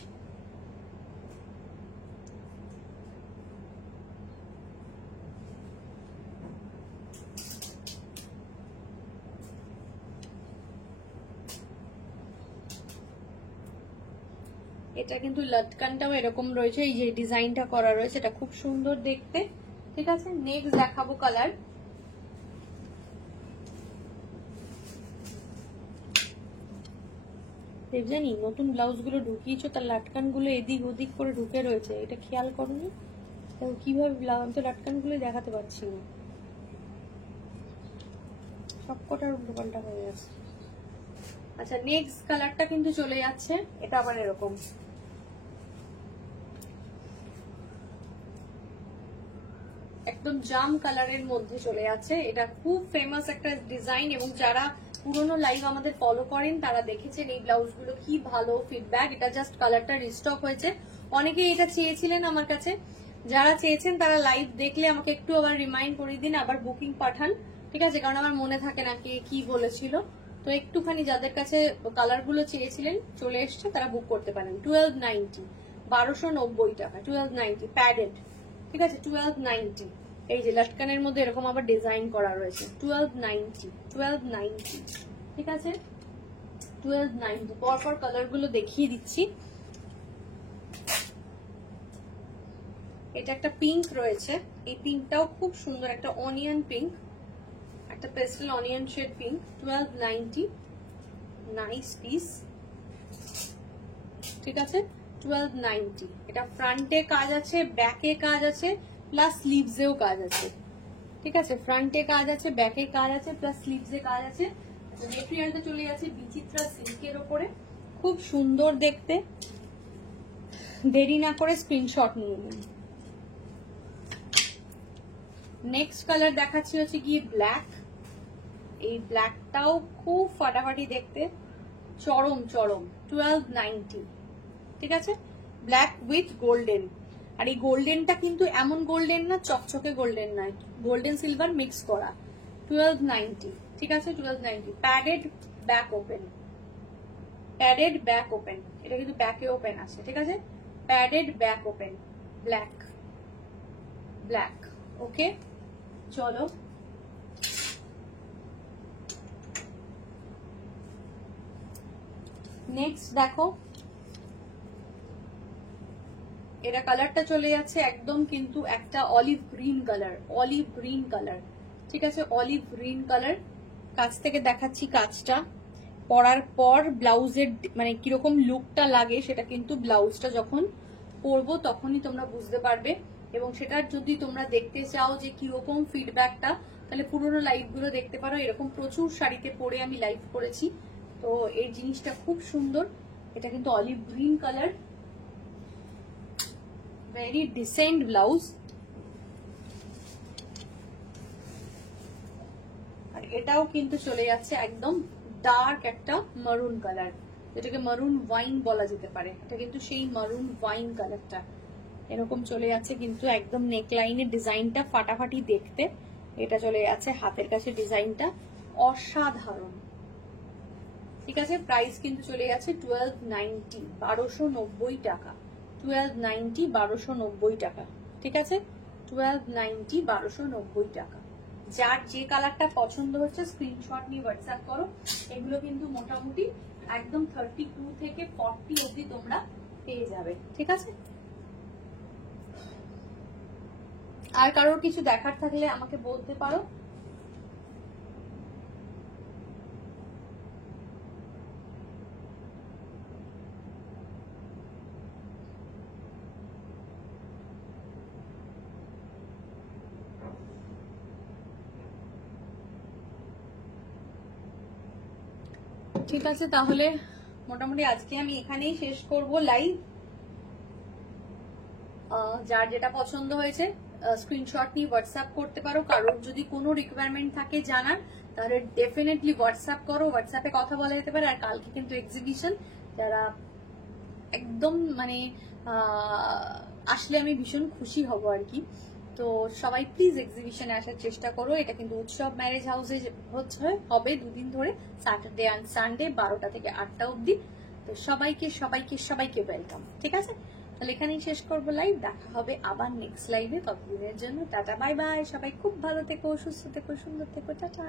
এটা কিন্তু লটকানটাও এরকম রয়েছে, এই যে ডিজাইনটা করা রয়েছে এটা খুব সুন্দর দেখতে। ঠিক আছে, নেক্সট দেখাবো কালার। জানি নতুন ব্লাউজ গুলো ঢুকিয়েছো, তার লাটকান গুলো এদিক ওদিক করে ঢুকে রয়েছে, এটা খেয়াল করনি কিভাবে আমি তো লাটকান গুলো দেখাতে পারছি না, সবকটার উল্টো পাল্টা হয়ে গেছে। আচ্ছা, নেক্সট কালারটা কিন্তু চলে যাচ্ছে, এটা আবার এরকম একদম জাম কালারের মধ্যে চলে যাচ্ছে। এটা খুব ফেমাস একটা ডিজাইন, এবং যারা পুরোনো লাইভ আমাদের ফলো করেন তারা দেখেছেন এই ব্লাউজগুলো কি ভালো ফিডব্যাক। এটা জাস্ট কালারটা রিস্টক হয়েছে, অনেকেই এটা চেয়েছিলেন আমার কাছে। যারা চেয়েছেন তারা লাইভ দেখলে আমাকে একটু আবার রিমাইন্ড করে দিন, আবার বুকিং পাঠান। ঠিক আছে, কারণ আমার মনে থাকে না কে কি বলেছিল। তো একটুখানি যাদের কাছে কালারগুলো চেয়েছিলেন চলে এসছে তারা বুক করতে পারেন। 1290, 1290 টাকা, 1290 প্যাডেড। ঠিক আছে, 1290। এই যে লাটকানের মধ্যে এরকম আবার ডিজাইন করা রয়েছে, 1290, 1290। ঠিক আছে, 1290। পরপর কালার গুলো দেখিয়ে দিচ্ছি। এটা একটা পিঙ্ক রয়েছে, এই পিঙ্কটাও খুব সুন্দর, একটা অনিয়ন পিঙ্ক, একটা pastel onion shade pink, 1290, nice piece. ঠিক আছে, 1290। এটা ফ্রন্টে কাজ আছে, ব্যাকে কাজ আছে, প্লাস স্লিভসেও কাজ আছে। ঠিক আছে, ফ্রন্টে কাজ আছে, ব্যাকে কাজ আছে, প্লাস স্লিভসে কাজ আছে। মেটেরিয়ালটা চলে যাচ্ছে বিচিত্রা সিল্কের ওপরে, খুব সুন্দর দেখতে। দেরি না করে স্ক্রিনশট নিয়ে নিন। নেক্সট কালার দেখাচ্ছি হচ্ছে কি ব্ল্যাক। এই ব্ল্যাকটাও খুব ফাটাফাটি দেখতে, চরম চরম, 1290। ঠিক আছে, ব্ল্যাক উইথ গোল্ডেন। আর এই গোল্ডেনটা কিন্তু এমন গোল্ডেন না, চকচকে গোল্ডেন নয়, গোল্ডেন সিলভার মিক্স করা, 1290। ঠিক আছে, 1290। Padded back open, padded back open, এটা কিন্তু ব্যাকে ওপেন আছে। ঠিক আছে, padded back open, black black. Okay, চলো নেক্সট দেখো। এটা কালারটা চলে যাচ্ছে একদম কিন্তু একটা olive green colour, olive green colour. ঠিক আছে, অলিভ গ্রিন কালার। কাছ থেকে দেখাচ্ছি কাজটা, পরার পর ব্লাউজের মানে কিরকম লুকটা লাগে সেটা কিন্তু ব্লাউজটা যখন পরবো তখনই তোমরা বুঝতে পারবে। এবং সেটা যদি তোমরা দেখতে চাও যে কিরকম ফিডব্যাকটা, তাহলে পুরোনো লাইভ গুলো দেখতে পারো। এরকম প্রচুর শাড়িতে পরে আমি লাইভ করেছি, তো এই জিনিসটা খুব সুন্দর। এটা কিন্তু olive green colour, very decent blouse. আর এটাও কিন্তু চলে যাচ্ছে একদম ডার্ক একটা মারুন কালার, যেটাকে মারুন ওয়াইন বলা যেতে পারে। এটা কিন্তু সেই মারুন ওয়াইন কালারটা এরকম চলে যাচ্ছে, কিন্তু একদম নেকলাইনের ডিজাইনটা ফাটাফাটি দেখতে। এটা চলে যাচ্ছে হাতের কাছে, ডিজাইনটা অসাধারণ। ঠিক আছে, প্রাইস কিন্তু চলে যাচ্ছে 1290, 1290 টাকা, 1290, 1290 টাকা। ঠিক আছে, 1290, 1290 টাকা। যার যে কালারটা পছন্দ হচ্ছে স্ক্রিনশট নিয়ে হোয়াটসঅ্যাপ করো। এগুলো কিন্তু মোটামুটি একদম 32 থেকে 40 অবধি তোমরা পেয়ে যাবে। ঠিক আছে, আর কারোর কিছু দেখার থাকলে আমাকে বলতে পারো। ঠিক আছে, তাহলে মোটামুটি আজকে আমি এখানেই শেষ করব লাইভ। যার যেটা পছন্দ হয়েছে স্ক্রিনশট নিয়ে হোয়াটসঅ্যাপ করতে পারো। কারোর যদি কোনো রিকোয়ারমেন্ট থাকে জানার, তাহলে ডেফিনেটলি হোয়াটসঅ্যাপ করো, হোয়াটসঅ্যাপে কথা বলা যেতে পারে। আর কালকে কিন্তু এক্সিবিশন, যারা একদম মানে আসলে আমি ভীষণ খুশি হব আর কি। তো সবাই প্লিজ এক্সিবিশনে আসার চেষ্টা করো। এটা কিন্তু উৎসব ম্যারেজ হাউসে হবে 2 দিন ধরে, স্যাটারডে অ্যান্ড সানডে 12টা থেকে 8টা অবধি। তো সবাইকে সবাইকে সবাইকে ওয়েলকাম। ঠিক আছে, তাহলে এখানেই শেষ করবো লাইভ। দেখা হবে আবার নেক্সট লাইভে। ততদিনের জন্য টাটা বাই বাই। সবাই খুব ভালো থেকো, সুস্থ থেকো, সুন্দর থেকো, টাটা।